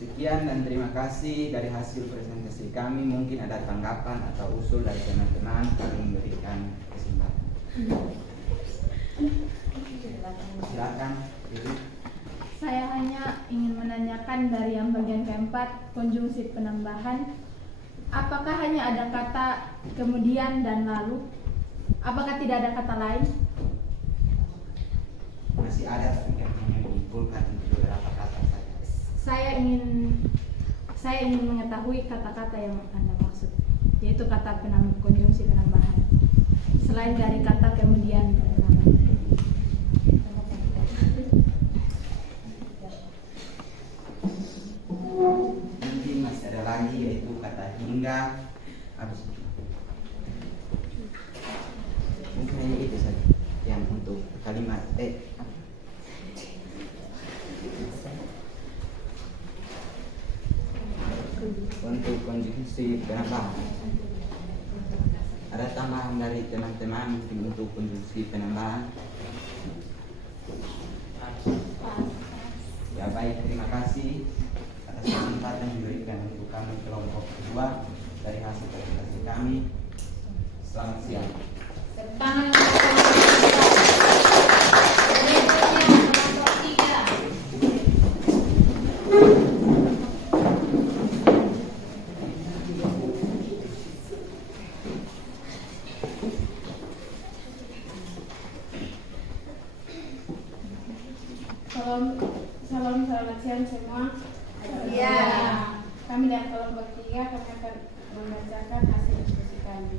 Sekian dan terima kasih dari hasil presentasi kami. Mungkin ada tanggapan atau usul dari teman-teman, kami memberikan kesempatan. Silakan. saya hanya ingin menanyakan dari yang bagian keempat, konjungsi penambahan. Apakah hanya ada kata kemudian dan lalu? Apakah tidak ada kata lain? Masih ada, tapi kami menyimpulkan beberapa kata saja. Saya ingin mengetahui kata-kata yang Anda maksud, yaitu kata konjungsi penambahan. Selain dari kata kemudian dan lalu. Mungkin masih ada lagi, yaitu kata hingga. Habis itu mungkin hanya itu saja yang untuk kalimat untuk konjungsi penambahan. Ada tambahan dari teman-teman mungkin untuk konjungsi penambahan? Ya baik, terima kasih atas kesempatan yang diberikan untuk kami kelompok kedua dari hasil presentasi kami. Selamat siang. Tangan berikutnya kelompok 3. Salam, selamat siang semua. Ya. Kami dari kelompok 3 kami akan membacakan hasil diskusi kami.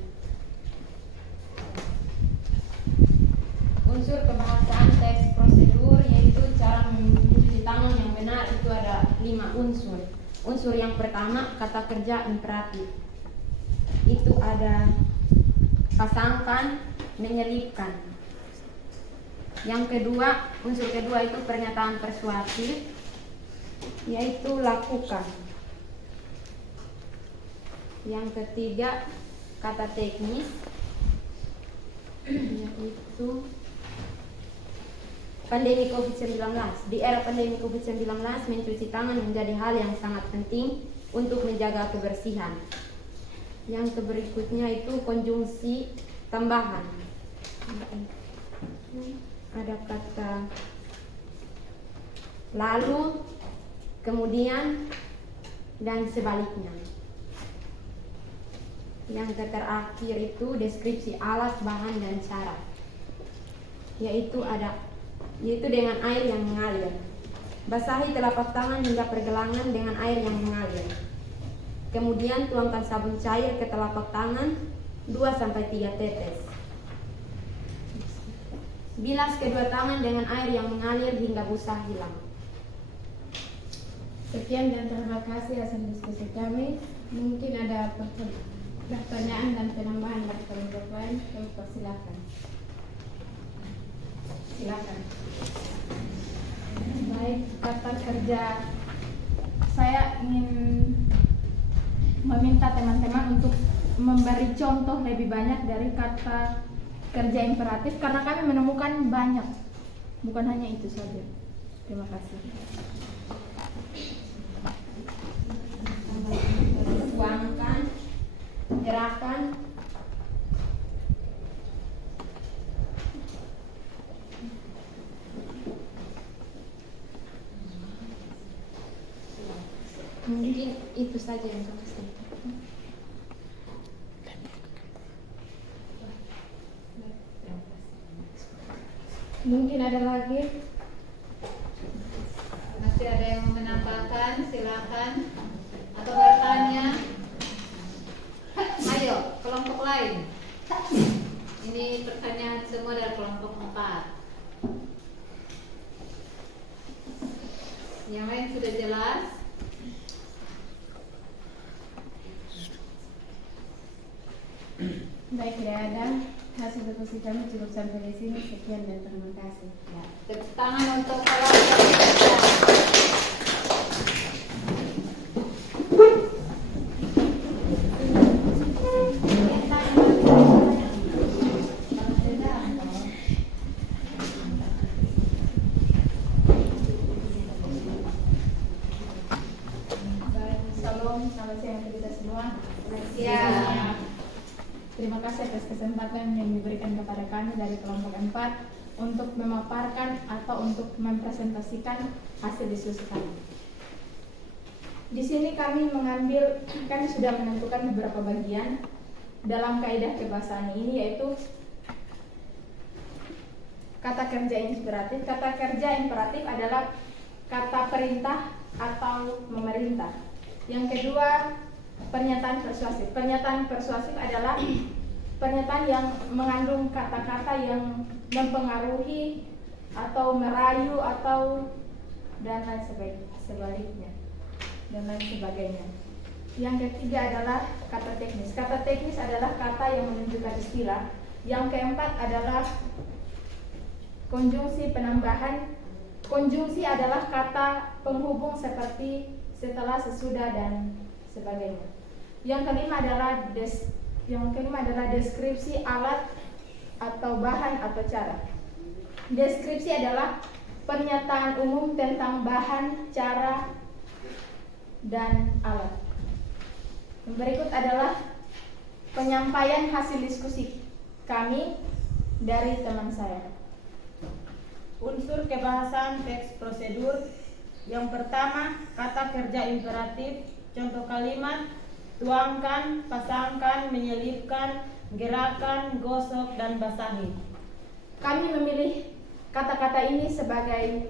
Unsur kebahasaan teks prosedur yaitu cara mencuci tangan yang benar itu ada 5 unsur. Unsur yang pertama kata kerja imperatif. Itu ada pasangkan, menyelipkan. Yang kedua, unsur kedua itu pernyataan persuasif, yaitu lakukan. Yang ketiga, kata teknis, yaitu pandemi COVID-19. Di era pandemi COVID-19, mencuci tangan menjadi hal yang sangat penting untuk menjaga kebersihan. Yang berikutnya itu konjungsi tambahan. Ada kata lalu, kemudian, dan sebaliknya. Yang terakhir itu deskripsi alat, bahan, dan cara, yaitu ada yaitu dengan air yang mengalir. Basahi telapak tangan hingga pergelangan dengan air yang mengalir. Kemudian tuangkan sabun cair ke telapak tangan 2-3 tetes. Bilas kedua tangan dengan air yang mengalir hingga busa hilang. Sekian dan terima kasih hasil diskusi kami. Mungkin ada pertanyaan dan penambahan dari kelompok lain, kami persilakan. Silakan. Baik, kata kerja, saya ingin meminta teman-teman untuk memberi contoh lebih banyak dari kata kerja imperatif karena kami menemukan banyak, bukan hanya itu saja. Terima kasih. Tuangkan, gerakan, mungkin itu saja yang kami sampaikan. Mungkin ada lagi. Masih ada yang mau menambahkan, silakan. Atau bertanya. Ayo, kelompok lain. Ini pertanyaan semua dari kelompok 4. Yang lain sudah jelas. Baik, tidak ada. Hasil diskusi kami cukup sampai di sini. Sekian dan terima kasih. Ya, tepuk tangan untuk kelompok 4. Salam, selamat siang untuk kita semua. Ya. Terima kasih atas kesempatan yang diberikan kepada kami dari kelompok 4 untuk memaparkan atau untuk mempresentasikan hasil diskusi kami. Di sini kami sudah menentukan beberapa bagian dalam kaidah kebahasaan ini, yaitu kata kerja inspiratif. Kata kerja imperatif adalah kata perintah atau memerintah. Yang kedua, pernyataan persuasif. Pernyataan persuasif adalah pernyataan yang mengandung kata-kata yang mempengaruhi atau merayu atau dan lain sebagainya. Yang ketiga adalah kata teknis. Kata teknis adalah kata yang menunjukkan istilah. Yang keempat adalah konjungsi penambahan. Konjungsi adalah kata penghubung seperti setelah, sesudah dan sebagainya. Yang kelima adalah deskripsi alat atau bahan atau cara. Deskripsi adalah pernyataan umum tentang bahan, cara, dan alat. Yang berikut adalah penyampaian hasil diskusi kami dari teman saya. Unsur kebahasaan teks prosedur. Yang pertama, kata kerja imperatif. Contoh kalimat: tuangkan, pasangkan, menyelipkan, gerakan, gosok, dan basahi. Kami memilih kata-kata ini sebagai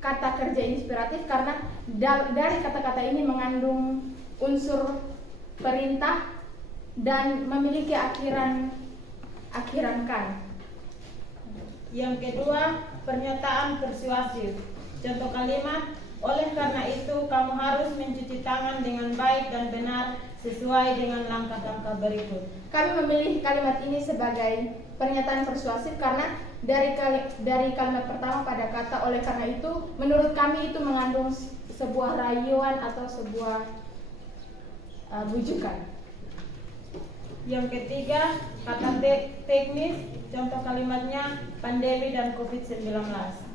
kata kerja inspiratif karena dari kata-kata ini mengandung unsur perintah dan memiliki akhiran kan. Yang kedua, pernyataan persuasif. Contoh kalimat: oleh karena itu kamu harus mencuci tangan dengan baik dan benar sesuai dengan langkah-langkah berikut. Kami memilih kalimat ini sebagai pernyataan persuasif karena dari kalimat pertama pada kata oleh karena itu, menurut kami itu mengandung sebuah rayuan atau sebuah bujukan. Yang ketiga, kata teknis. Contoh kalimatnya pandemi dan COVID-19.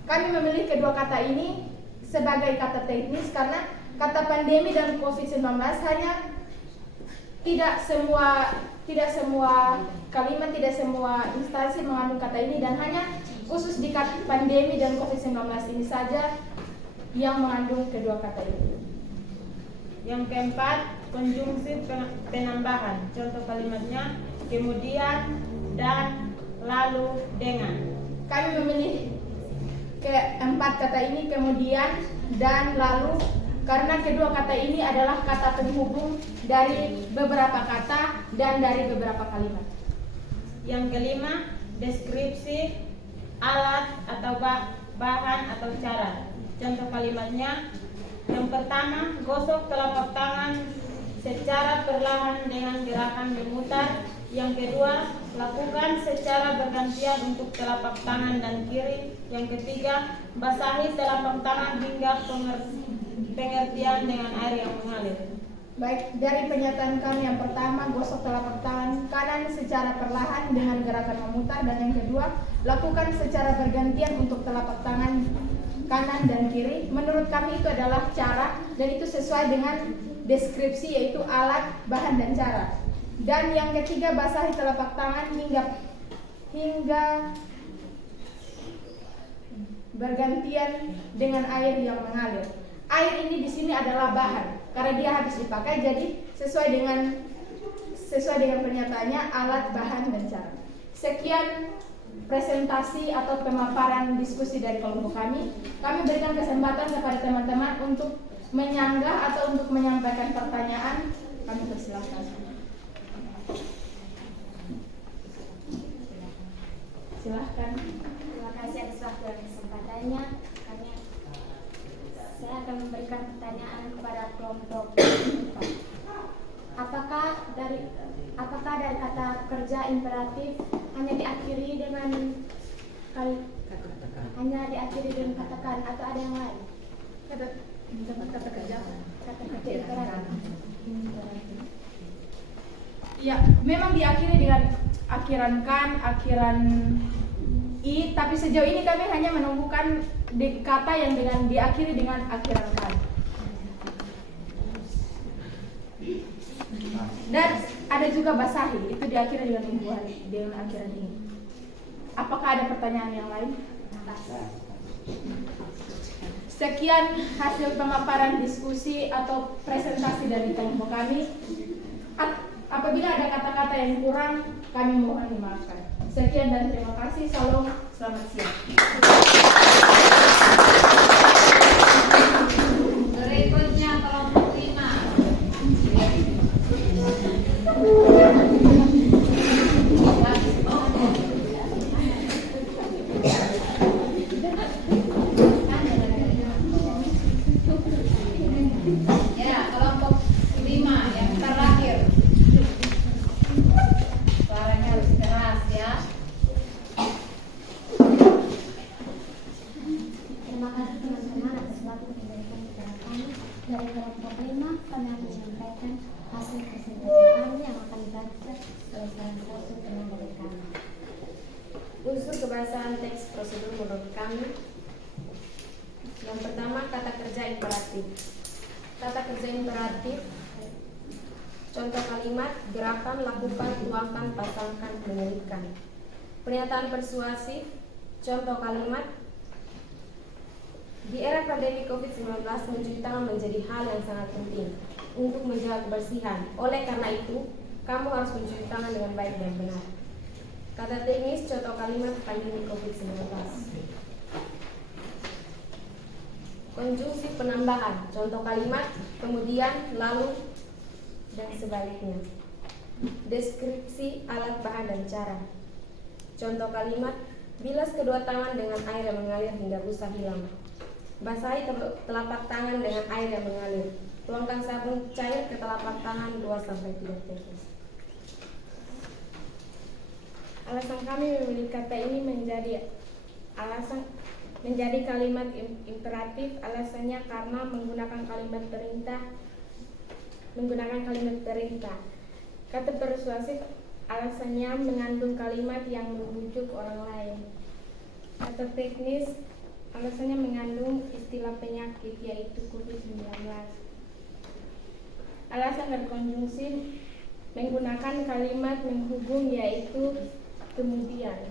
Kami memilih kedua kata ini sebagai kata teknis karena kata pandemi dan COVID-19 hanya tidak semua kalimat, tidak semua instansi mengandung kata ini, dan hanya khusus di kata pandemi dan COVID-19 ini saja yang mengandung kedua kata ini. Yang keempat, konjungsi penambahan. Contoh kalimatnya kemudian, dan, lalu, dengan. kami memilih keempat kata ini kemudian dan lalu karena kedua kata ini adalah kata penghubung dari beberapa kata dan dari beberapa kalimat. Yang kelima, deskripsi alat atau bahan atau cara. Contoh kalimatnya, yang pertama, gosok telapak tangan secara perlahan dengan gerakan memutar. Yang kedua, lakukan secara bergantian untuk telapak tangan dan kiri. Yang ketiga, basahi telapak tangan hingga pengertian dengan air yang mengalir. Baik, dari pernyataan kami yang pertama, gosok telapak tangan kanan secara perlahan dengan gerakan memutar, dan yang kedua, lakukan secara bergantian untuk telapak tangan kanan dan kiri. Menurut kami itu adalah cara dan itu sesuai dengan deskripsi yaitu alat, bahan, dan cara. Dan yang ketiga, basahi telapak tangan hingga bergantian dengan air yang mengalir. Air ini di sini adalah bahan karena dia habis dipakai, jadi sesuai dengan pernyataannya alat, bahan, dan cara. Sekian presentasi atau pemaparan diskusi dari kelompok kami. Kami berikan kesempatan kepada teman-teman untuk menyanggah atau untuk menyampaikan pertanyaan. Kami persilahkan. Silahkan. Terima kasih atas waktu dan kesempatannya. Saya akan memberikan pertanyaan kepada kelompok 4. Apakah dari kata kerja imperatif hanya diakhiri dengan katakan atau ada yang lain? Kata kerja. Kata kerja imperatif. Ya, memang diakhiri dengan akhiran kan, akhiran i, tapi sejauh ini kami hanya menemukan kata yang diakhiri dengan akhiran kan. Dan ada juga basahi, itu diakhiri dengan akhiran ini. Apakah ada pertanyaan yang lain? Sekian hasil pemaparan diskusi atau presentasi dari kelompok kami. Apabila ada kata-kata yang kurang, kami mohon dimaafkan. Sekian dan terima kasih. Salam, selamat siang. Berikutnya kelompok 5. Ya, kelompok 5 yang terakhir. Suaranya harus keras ya. Terima kasih teman-teman atas waktu yang diberikan kepada kami. Dari kelompok 5, kami akan menyampaikan hasil presentasi kami yang akan dibaca oleh salah satu teman dari kami. Unsur kebahasan teks prosedur menurut kami. Yang pertama, kata kerja imperatif. Kata kerja imperatif, contoh kalimat, gerakan, lakukan, tuangkan, pasangkan, menyelipkan. Pernyataan persuasif, contoh kalimat, di era pandemi COVID-19 mencuci tangan menjadi hal yang sangat penting untuk menjaga kebersihan. Oleh karena itu, kamu harus mencuci tangan dengan baik dan benar. Kata teknis, contoh kalimat pandemi COVID-19. Konjungsi penambahan, contoh kalimat, kemudian, lalu, dan sebaliknya. Deskripsi alat, bahan, dan cara. Contoh kalimat, bilas kedua tangan dengan air yang mengalir hingga busa hilang. Basahi telapak tangan dengan air yang mengalir. Tuangkan sabun cair ke telapak tangan 2-3 tetes. Alasan kami memilih kata ini menjadi kalimat imperatif. Alasannya karena menggunakan kalimat perintah. Kata persuasif alasannya mengandung kalimat yang membujuk orang lain. Kata teknis alasannya mengandung istilah penyakit yaitu COVID-19. Alasan berkonjungsi menggunakan kalimat menghubung yaitu kemudian.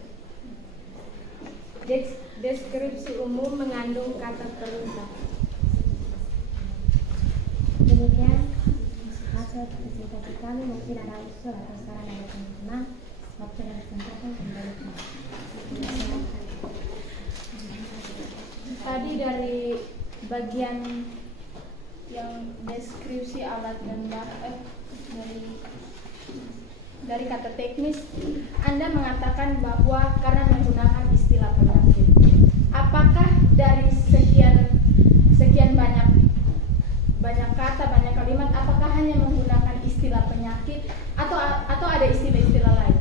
Deskripsi umum mengandung kata perintah. Demikian hasil presentasi kami. Mungkin ada usul atau saran dari teman-teman. Waktu dan kesempatan kembali. Silakan. Tadi dari bagian yang deskripsi alat dan dari kata teknis, Anda mengatakan bahwa karena menggunakan istilah penyakit. Apakah dari sekian banyak kata, banyak kalimat, apakah hanya menggunakan istilah penyakit atau ada istilah-istilah lain?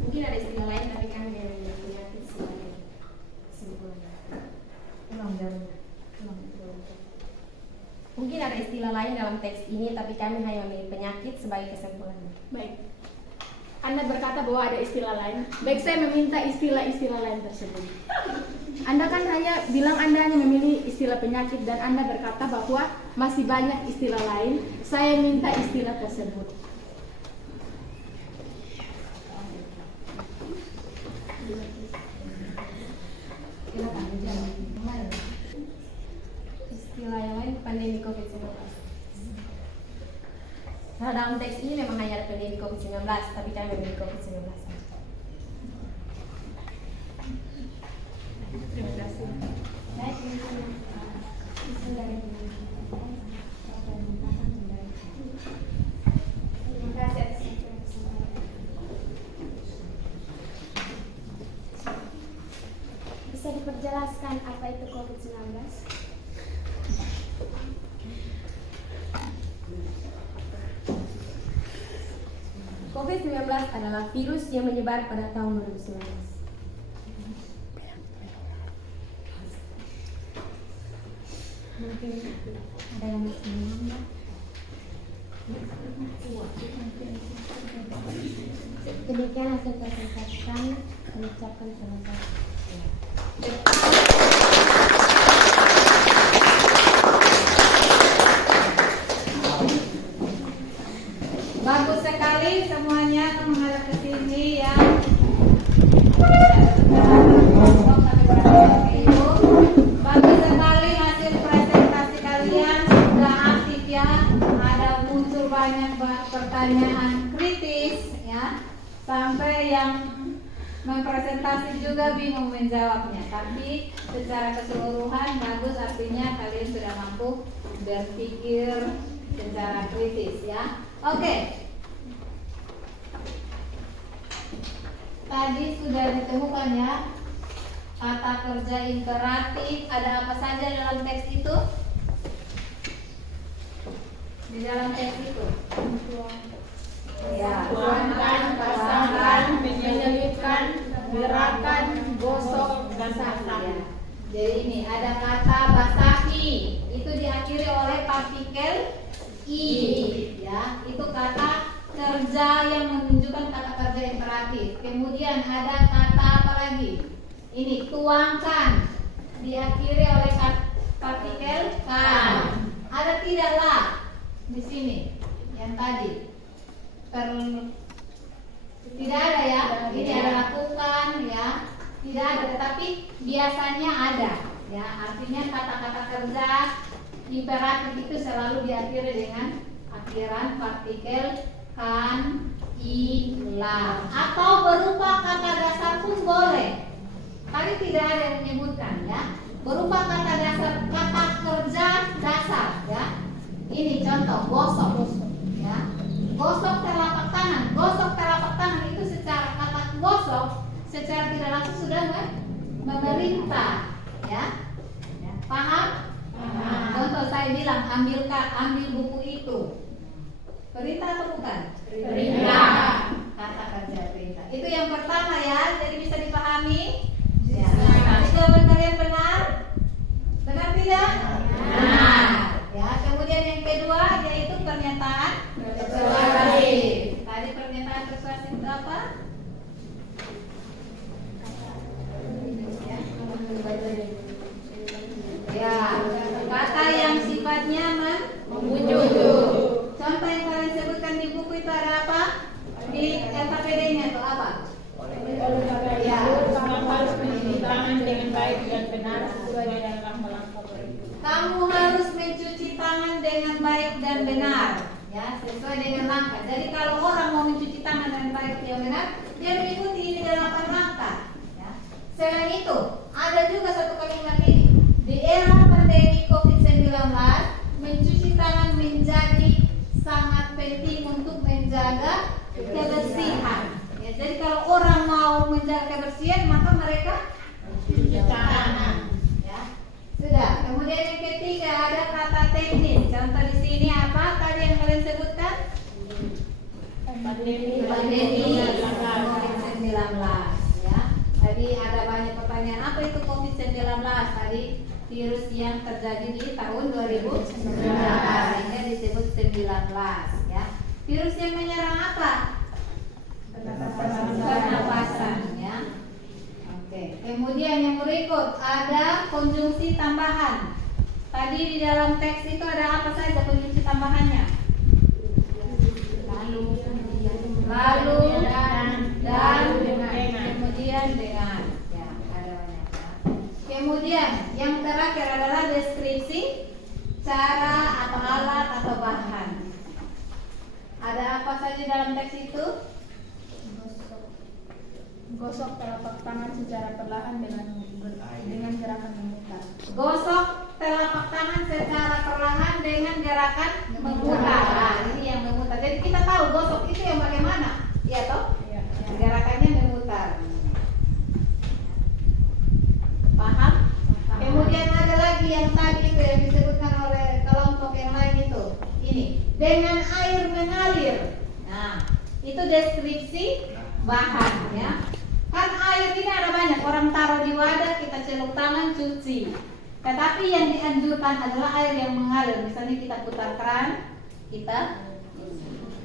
Mungkin ada istilah lain tapi kami tidak memiliki penyakit sebagai kesimpulan. Mungkin ada istilah lain dalam teks ini tapi kami hanya memiliki penyakit sebagai kesimpulan. Baik. Anda berkata bahwa ada istilah lain. Baik, saya meminta istilah-istilah lain tersebut. Anda kan hanya bilang Anda hanya memilih istilah penyakit dan Anda berkata bahwa masih banyak istilah lain. Saya minta istilah tersebut. Istilah yang lain pandemi COVID-19. Nah, dalam teks ini memang hanya ada pandemi COVID-19, tapi kami memiliki COVID-19 saja. Terima kasih. Bisa diperjelaskan apa itu COVID-19? COVID-19 adalah virus yang menyebar pada tahun 2019. Mungkin ada yang masih menambah. Demikian hasil presentasi kami. Kami ucapkan terima kasih. Bagus sekali semuanya menghadap ke sini ya. Bagus sekali hasil presentasi kalian, sudah aktif ya. Ada muncul banyak pertanyaan kritis ya. Sampai yang mempresentasi juga bingung menjawabnya. Tapi secara keseluruhan bagus, artinya kalian sudah mampu berpikir secara kritis ya. Oke. Tadi sudah ditemukan ya kata kerja imperatif. Ada apa saja dalam teks itu? Di dalam teks itu ya, Tuangkan, pasangkan, menyelipkan, gerakan, gosok, basahkan. ya. Jadi ini ada kata basahi, itu diakhiri oleh partikel i ya. Itu kata kerja yang menunjukkan kata kerja imperatif. Kemudian ada kata apa lagi? Ini tuangkan, diakhiri oleh partikel kan. Ada tidaklah di sini yang tadi tidak ada ya. Ini ada lakukan ya. Tidak ada, tetapi biasanya ada ya. Artinya kata-kata kerja imperatif itu selalu diakhiri dengan akhiran partikel kan, ila, atau berupa kata dasar pun boleh. Tadi tidak ada yang menyebutkan ya. Berupa kata dasar, kata kerja dasar ya. Ini contoh gosok ya. Gosok telapak tangan. Gosok telapak tangan itu secara kata gosok secara tidak langsung sudah memerintah ya. Paham? Contoh saya bilang ambil buku itu. Perintah atau bukan? Perintah. Kata kerja perintah. Itu yang pertama ya. Jadi bisa dipahami? Ya. Jadi jawaban kalian benar? Benar tidak? Benar. Ya. Kemudian yang kedua yaitu pernyataan persuasif. Tadi pernyataan persuasif itu apa? Ya, kata yang sifatnya membujuk. Contoh yang kalian sebutkan di buku itu ada apa? Di LKPD-nya itu apa? Ya, Kamu harus mencuci tangan dengan baik dan benar sesuai dengan langkah-langkah berikut. kamu harus mencuci tangan dengan baik dan benar, ya, sesuai dengan langkah. Jadi kalau orang mau mencuci tangan dengan baik dan benar, dia mengikuti ini 8 langkah. Ya. Selain itu, ada juga satu kalimat ini. Di era pandemi COVID-19, mencuci tangan menjadi sangat penting untuk menjaga kebersihan. Ya, jadi kalau orang mau menjaga kebersihan, maka mereka cuci tangan. Ya. Sudah. Kemudian yang ketiga ada kata teknis. Contoh di sini apa tadi yang kalian sebutkan? Pandemi COVID-19. Ya. Tadi ada banyak pertanyaan. Apa itu COVID-19? Tadi virus yang terjadi di tahun 2019. Ini disebut 19. Ya. Virus yang menyerang apa? Pernapasan. Ya. Oke. Kemudian yang berikut ada konjungsi tambahan. Tadi di dalam teks itu ada apa saja konjungsi tambahannya? Lalu dan kemudian dengan. Ya, ada banyak. Ya. Kemudian yang terakhir adalah deskripsi cara atau alat atau bahan. Ada apa saja dalam teks itu? Gosok telapak tangan secara perlahan dengan gerakan memutar. Gosok telapak tangan secara perlahan dengan gerakan memutar. Nah, ini yang memutar. Jadi kita tahu gosok itu yang bagaimana, ya toh? Iya. Gerakannya memutar. Paham? Kemudian ada lagi yang tadi itu yang disebutkan oleh kelompok yang lain itu. Ini dengan air mengalir. Nah, itu deskripsi bahan, ya. Kan air ini ada banyak, orang taruh di wadah, kita celup tangan, cuci. Tetapi yang dianjurkan adalah air yang mengalir. Misalnya kita putar keran, kita,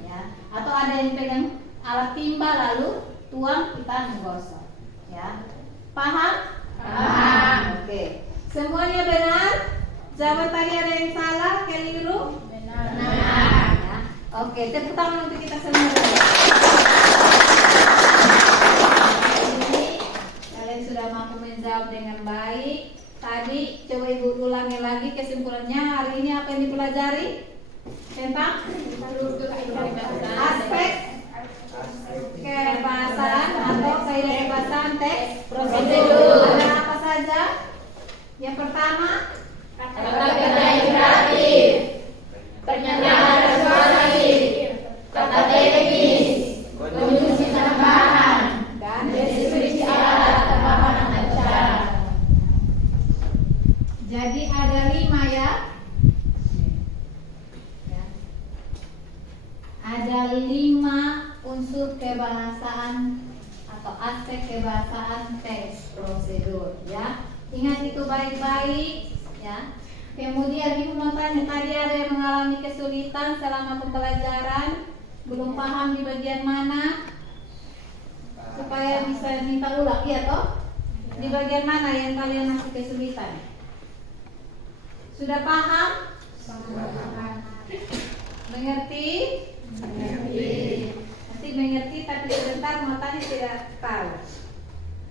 ya. Atau ada yang pegang alat timba lalu tuang, kita menggosok, ya. Paham? Paham. Oke. Semuanya benar? Jawab tadi ada yang salah, keliru? Benar. Ya. Oke, tepuk tangan untuk kita semua. Sudah mampu menjawab dengan baik. Tadi coba ibu ulangi lagi kesimpulannya. Hari ini apa yang dipelajari? Tentang aspek kebahasan atau kaidah kebahasan teks prosedur. Ada apa saja? Yang pertama, Kata kerja imperatif, pernyataan persuasif, kata teknis, konjungsi tambahan, dan deskripsi alat atau bahan acara. jadi ada 5 ya. Ada 5 unsur kebahasaan atau aspek kebahasaan teks prosedur, ya. Ingat itu baik-baik, ya. Kemudian ibu mau tanya, tadi ada yang mengalami kesulitan selama pembelajaran, belum paham di bagian mana, supaya bisa minta ulang, iya toh? Di bagian mana yang kalian masih kesulitan? Sudah paham? Mengerti? Nanti mengerti tapi sebentar mau tanya tidak tahu.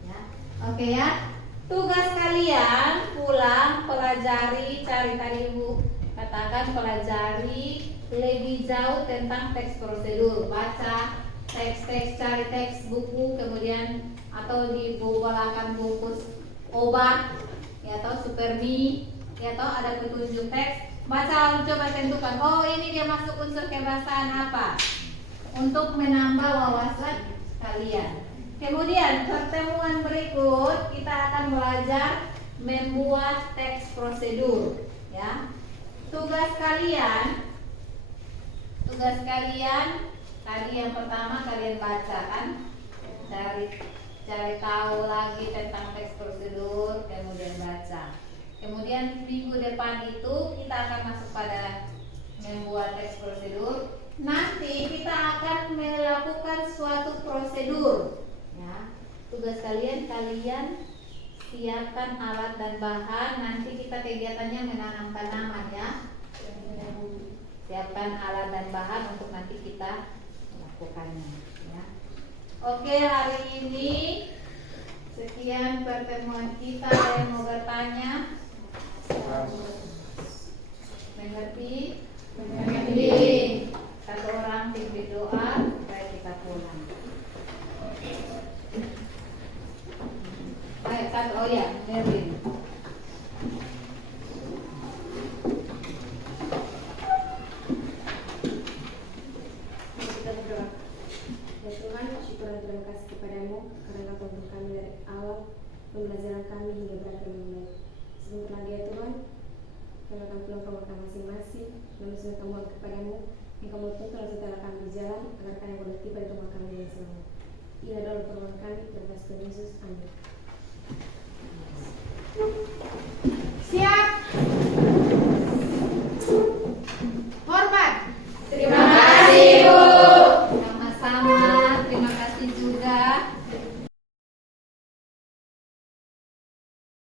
Ya. Oke ya. Tugas kalian pulang pelajari, cari tadi ibu katakan pelajari lebih jauh tentang teks prosedur, baca teks-teks, cari teks buku, kemudian atau dibolakan buku obat, ya atau supermi, ya atau ada petunjuk teks. Baca lalu coba tentukan, oh ini dia masuk unsur kebahasaan apa, untuk menambah wawasan kalian. Kemudian pertemuan berikut kita akan belajar membuat teks prosedur, ya. Tugas kalian tadi yang pertama kalian baca kan, cari tahu lagi tentang teks prosedur, kemudian baca. Kemudian minggu depan itu kita akan masuk pada membuat teks prosedur. Nanti kita akan melakukan suatu prosedur. Ya, tugas kalian siapkan alat dan bahan. Nanti kita kegiatannya menanam tanaman ya. Siapkan alat dan bahan untuk nanti kita lakukannya. Ya. Oke, hari ini sekian pertemuan kita. Ada yang mau bertanya? Gloria Berlin. Kita berdoa. Ya Tuhan, syukur dan terima kasih kepadamu karena Kau tuntun kami dari awal pembelajaran kami hingga berakhir dengan baik. Sebentar lagi ya Tuhan, kami akan pulang ke rumah masing-masing. Namun sudah kami mohon kepadamu yang Kamu tuntun setelah kami berjalan agar kami boleh tiba di rumah kami yang selamat. Ini adalah permohonan kami dalam Tuhan Yesus. Amin.